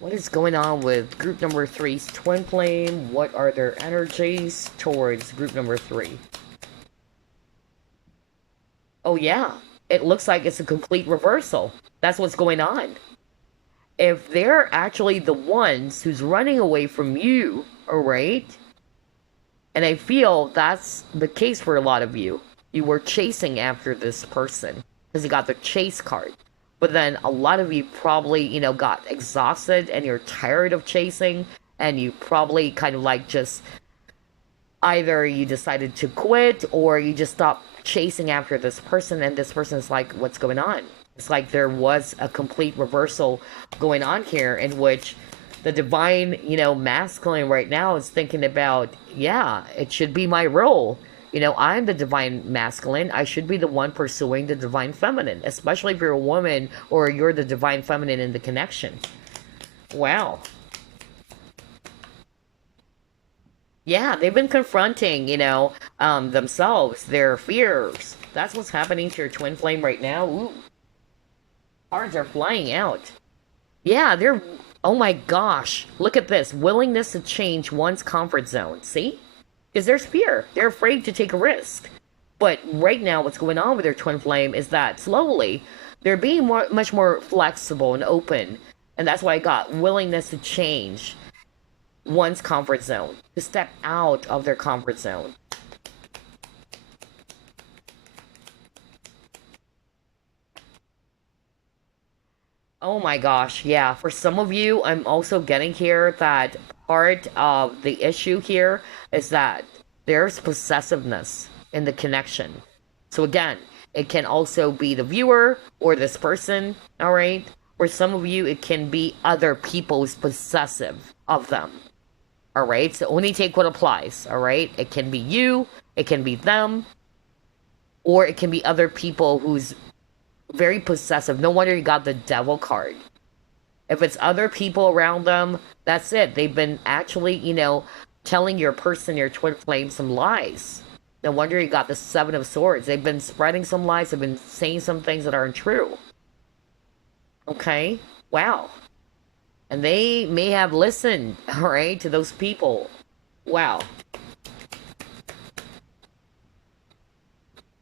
What is going on with group number 3's twin flame? What are their energies towards group number 3? Oh yeah, it looks like it's a complete reversal. That's what's going on. If they're actually the ones who's running away from you, alright? And I feel that's the case for a lot of you. You were chasing after this person because you got the chase card. But then a lot of you probably, got exhausted and you're tired of chasing and you probably kind of like just either you decided to quit or you just stopped chasing after this person and this person is like, what's going on? It's like there was a complete reversal going on here in which the divine, masculine right now is thinking about, yeah, it should be my role. I'm the divine masculine. I should be the one pursuing the divine feminine, especially if you're a woman or you're the divine feminine in the connection. Wow. Yeah, they've been confronting, themselves, their fears. That's what's happening to your twin flame right now. Ooh, cards are flying out. Yeah, they're... Oh my gosh. Look at this. Willingness to change one's comfort zone. See? Because there's fear. They're afraid to take a risk. But right now, what's going on with their twin flame is that slowly, they're being much more flexible and open. And that's why I got willingness to change one's comfort zone. To step out of their comfort zone. Oh my gosh, yeah. For some of you, I'm also getting here that part of the issue here is that there's possessiveness in the connection. So again, it can also be the viewer or this person, alright? For some of you, it can be other people's possessive of them. Alright? So only take what applies, alright? It can be you, it can be them, or it can be other people who's very possessive. No wonder you got the devil card. If it's other people around them, that's it. They've been actually, telling your person, your twin flame, some lies. No wonder you got the 7 of Swords. They've been spreading some lies. They've been saying some things that aren't true. Okay? Wow. And they may have listened, alright, to those people. Wow.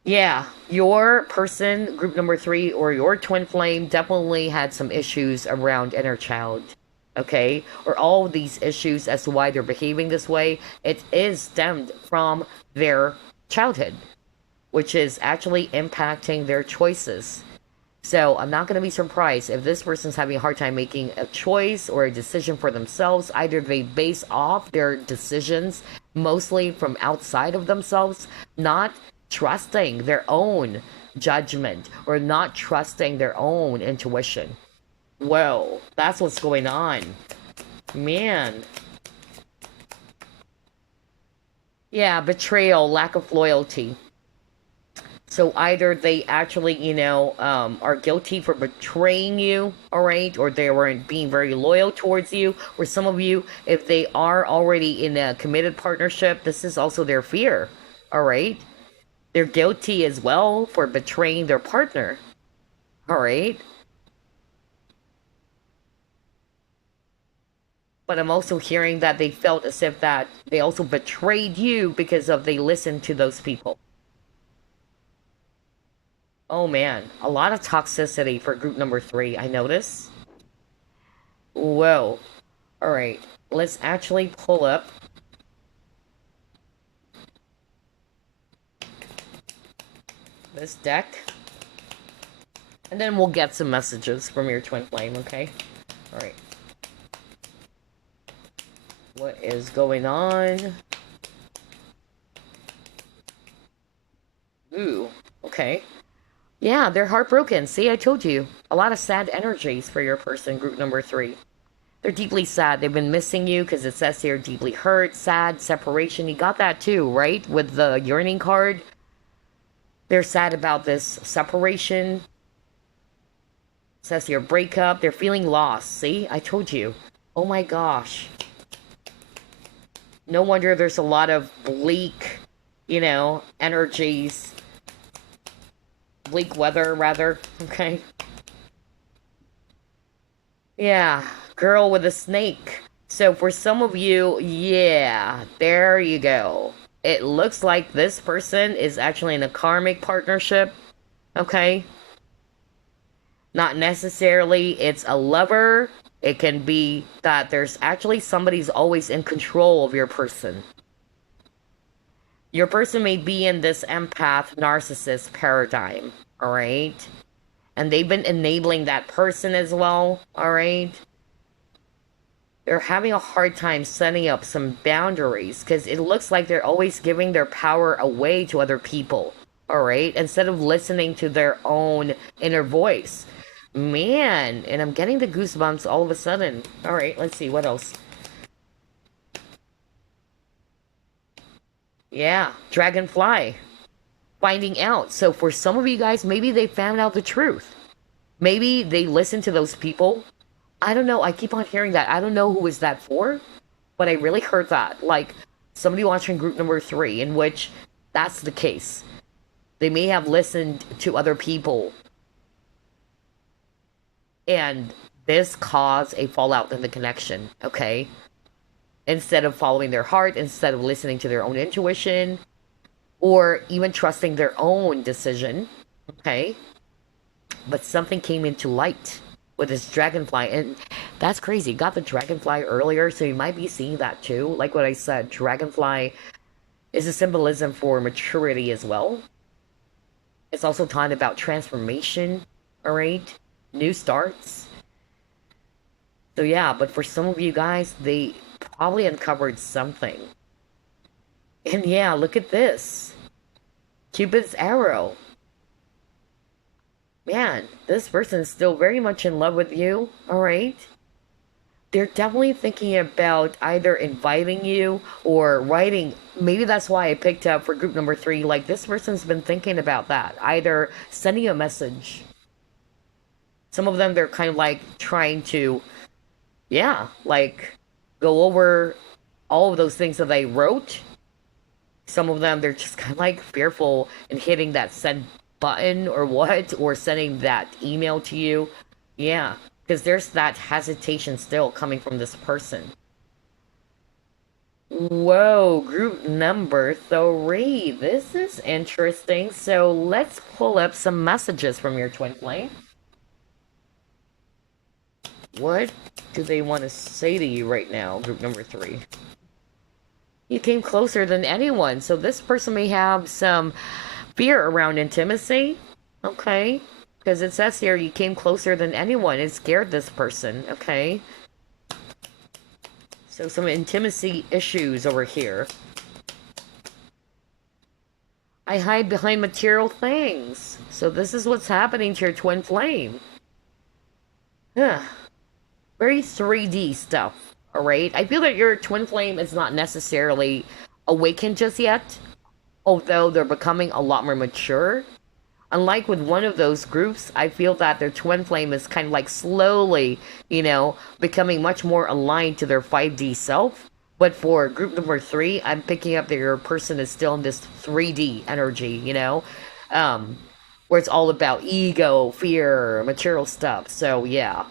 Yeah, your person, group number three, or your twin flame definitely had some issues around inner child. Okay? Or all of these issues as to why they're behaving this way, it is stemmed from their childhood, which is actually impacting their choices. So I'm not going to be surprised if this person's having a hard time making a choice or a decision for themselves. Either they base off their decisions mostly from outside of themselves, not trusting their own judgment or not trusting their own intuition. Whoa, that's what's going on. Man. Yeah, betrayal, lack of loyalty. So either they actually, are guilty for betraying you, all right, or they weren't being very loyal towards you, or some of you, if they are already in a committed partnership, this is also their fear, all right? They're guilty as well for betraying their partner, all right? But I'm also hearing that they felt as if that they also betrayed you because of they listened to those people. Oh man, a lot of toxicity for group number three, I notice. Whoa. Alright, let's actually pull up this deck. And then we'll get some messages from your twin flame, okay? Alright. What is going on? Ooh, okay. Yeah, they're heartbroken. See, I told you. A lot of sad energies for your person, group number three. They're deeply sad. They've been missing you because it says they're deeply hurt, sad, separation. You got that too, right? With the yearning card. They're sad about this separation. It says your breakup. They're feeling lost. See, I told you. Oh my gosh. No wonder there's a lot of bleak, energies. Bleak weather, rather. Okay. Yeah, girl with a snake. So for some of you, yeah, there you go. It looks like this person is actually in a karmic partnership. Okay. Not necessarily it's a lover. It can be that there's actually somebody's always in control of your person. Your person may be in this empath narcissist paradigm, all right? And they've been enabling that person as well, all right? They're having a hard time setting up some boundaries because it looks like they're always giving their power away to other people, all right? Instead of listening to their own inner voice. Man, and I'm getting the goosebumps all of a sudden. All right, let's see, what else? Yeah, dragonfly. Finding out. So for some of you guys, maybe they found out the truth. Maybe they listened to those people. I don't know. I keep on hearing that. I don't know who is that for, but I really heard that. Like somebody watching group number three, in which that's the case. They may have listened to other people, and this caused a fallout in the connection, okay? Instead of following their heart, instead of listening to their own intuition, or even trusting their own decision, okay? But something came into light with this dragonfly, and that's crazy. Got the dragonfly earlier, so you might be seeing that too. Like what I said, dragonfly is a symbolism for maturity as well. It's also talking about transformation, alright? New starts. So yeah, but for some of you guys, they probably uncovered something. And yeah, look at this. Cupid's arrow. Man, this person is still very much in love with you, alright? They're definitely thinking about either inviting you or writing. Maybe that's why I picked up for group number three. Like, this person's been thinking about that. Either sending a message. Some of them, they're kind of like trying to, yeah, like go over all of those things that they wrote. Some of them, they're just kind of like fearful in hitting that send button or what, or sending that email to you. Yeah, because there's that hesitation still coming from this person. Whoa, group number 3. This is interesting. So let's pull up some messages from your twin flame. What do they want to say to you right now, group number 3? You came closer than anyone, so this person may have some fear around intimacy. Okay. Because it says here you came closer than anyone. It scared this person. Okay. So some intimacy issues over here. I hide behind material things. So this is what's happening to your twin flame. Huh. Very 3D stuff. Alright? I feel that your twin flame is not necessarily awakened just yet. Although they're becoming a lot more mature. Unlike with one of those groups, I feel that their twin flame is kind of like slowly, becoming much more aligned to their 5D self. But for group number 3, I'm picking up that your person is still in this 3D energy, where it's all about ego, fear, material stuff. So, yeah.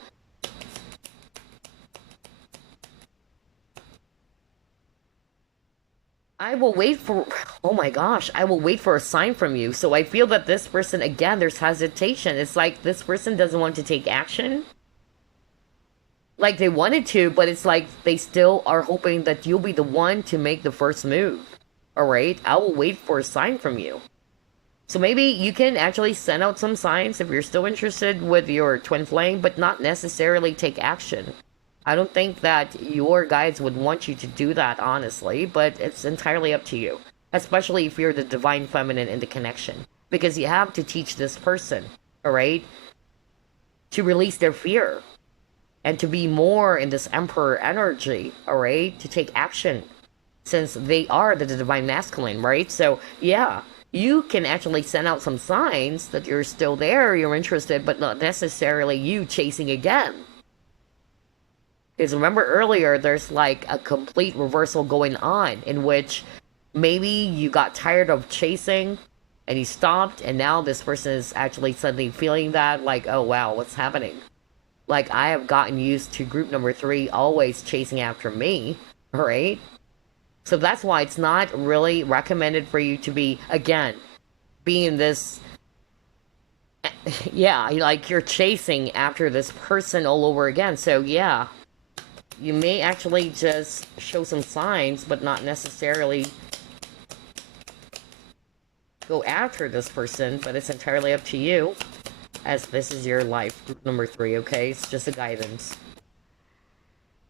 I will wait for, oh my gosh, I will wait for a sign from you. So I feel that this person, again, there's hesitation. It's like this person doesn't want to take action. Like they wanted to, but it's like they still are hoping that you'll be the one to make the first move. Alright? I will wait for a sign from you. So maybe you can actually send out some signs if you're still interested with your twin flame, but not necessarily take action. I don't think that your guides would want you to do that, honestly, but it's entirely up to you. Especially if you're the divine feminine in the connection. Because you have to teach this person, alright, to release their fear. And to be more in this emperor energy, alright, to take action. Since they are the divine masculine, right? So, yeah, you can actually send out some signs that you're still there, you're interested, but not necessarily you chasing again. Because remember earlier, there's like a complete reversal going on in which maybe you got tired of chasing and you stopped, and now this person is actually suddenly feeling that, like, oh wow, what's happening? Like, I have gotten used to group number 3 always chasing after me, right? So that's why it's not really recommended for you to be, again, being this, yeah, like you're chasing after this person all over again. So yeah, you may actually just show some signs, but not necessarily go after this person, but it's entirely up to you, as this is your life, group number 3, okay? It's just a guidance.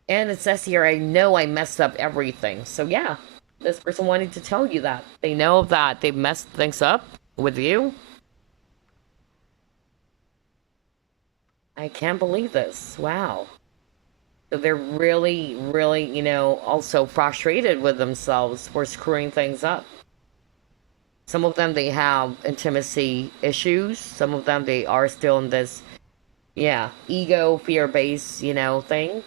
And it says here, I know I messed up everything. So yeah, this person wanted to tell you that. They know that they messed things up with you. I can't believe this. Wow. So they're really, really, also frustrated with themselves for screwing things up. Some of them, they have intimacy issues. Some of them, they are still in this, yeah, ego, fear-based, thing.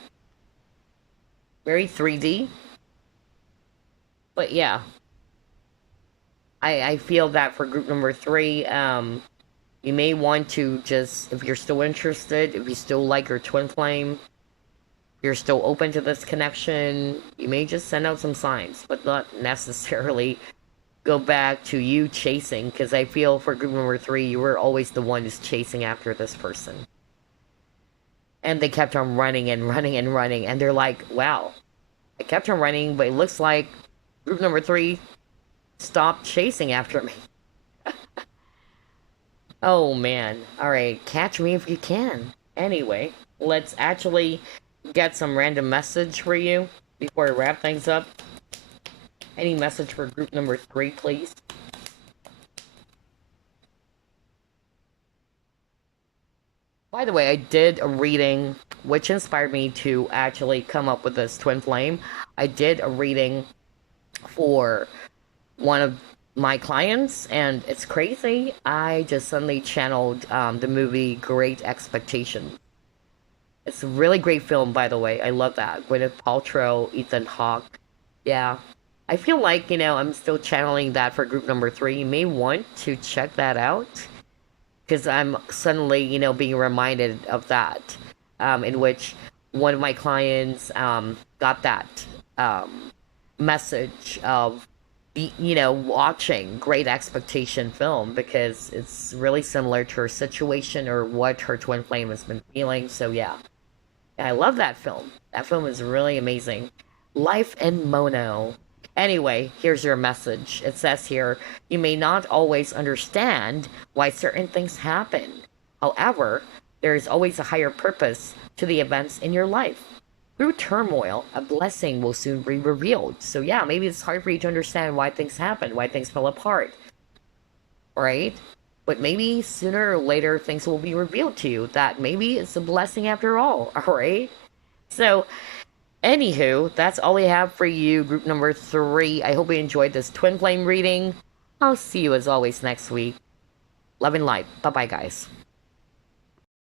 Very 3D. But yeah. I feel that for group number 3, you may want to just, if you're still interested, if you still like your twin flame, you're still open to this connection, you may just send out some signs, but not necessarily go back to you chasing, because I feel for group number 3, you were always the one who's chasing after this person. And they kept on running and running and running, and they're like, wow, I kept on running, but it looks like group number 3 stopped chasing after me. Oh man. Alright, catch me if you can. Anyway, let's actually get some random message for you before I wrap things up. Any message for group number 3, please? By the way, I did a reading which inspired me to actually come up with this twin flame. I did a reading for one of my clients, and it's crazy. I just suddenly channeled the movie Great Expectations. It's a really great film, by the way. I love that. Gwyneth Paltrow, Ethan Hawke. Yeah. I feel like, I'm still channeling that for group number 3. You may want to check that out. Because I'm suddenly, being reminded of that. In which one of my clients got that message of watching Great Expectation film, because it's really similar to her situation or what her twin flame has been feeling. So yeah, I love that film. That film is really amazing. Life in Mono. Anyway, here's your message. It says here, you may not always understand why certain things happen. However, there is always a higher purpose to the events in your life. Through turmoil, a blessing will soon be revealed. So yeah, maybe it's hard for you to understand why things happen, why things fell apart, right? But maybe sooner or later things will be revealed to you that maybe it's a blessing after all, alright? So, anywho, that's all I have for you, group number 3. I hope you enjoyed this twin flame reading. I'll see you as always next week. Love and light. Bye bye, guys.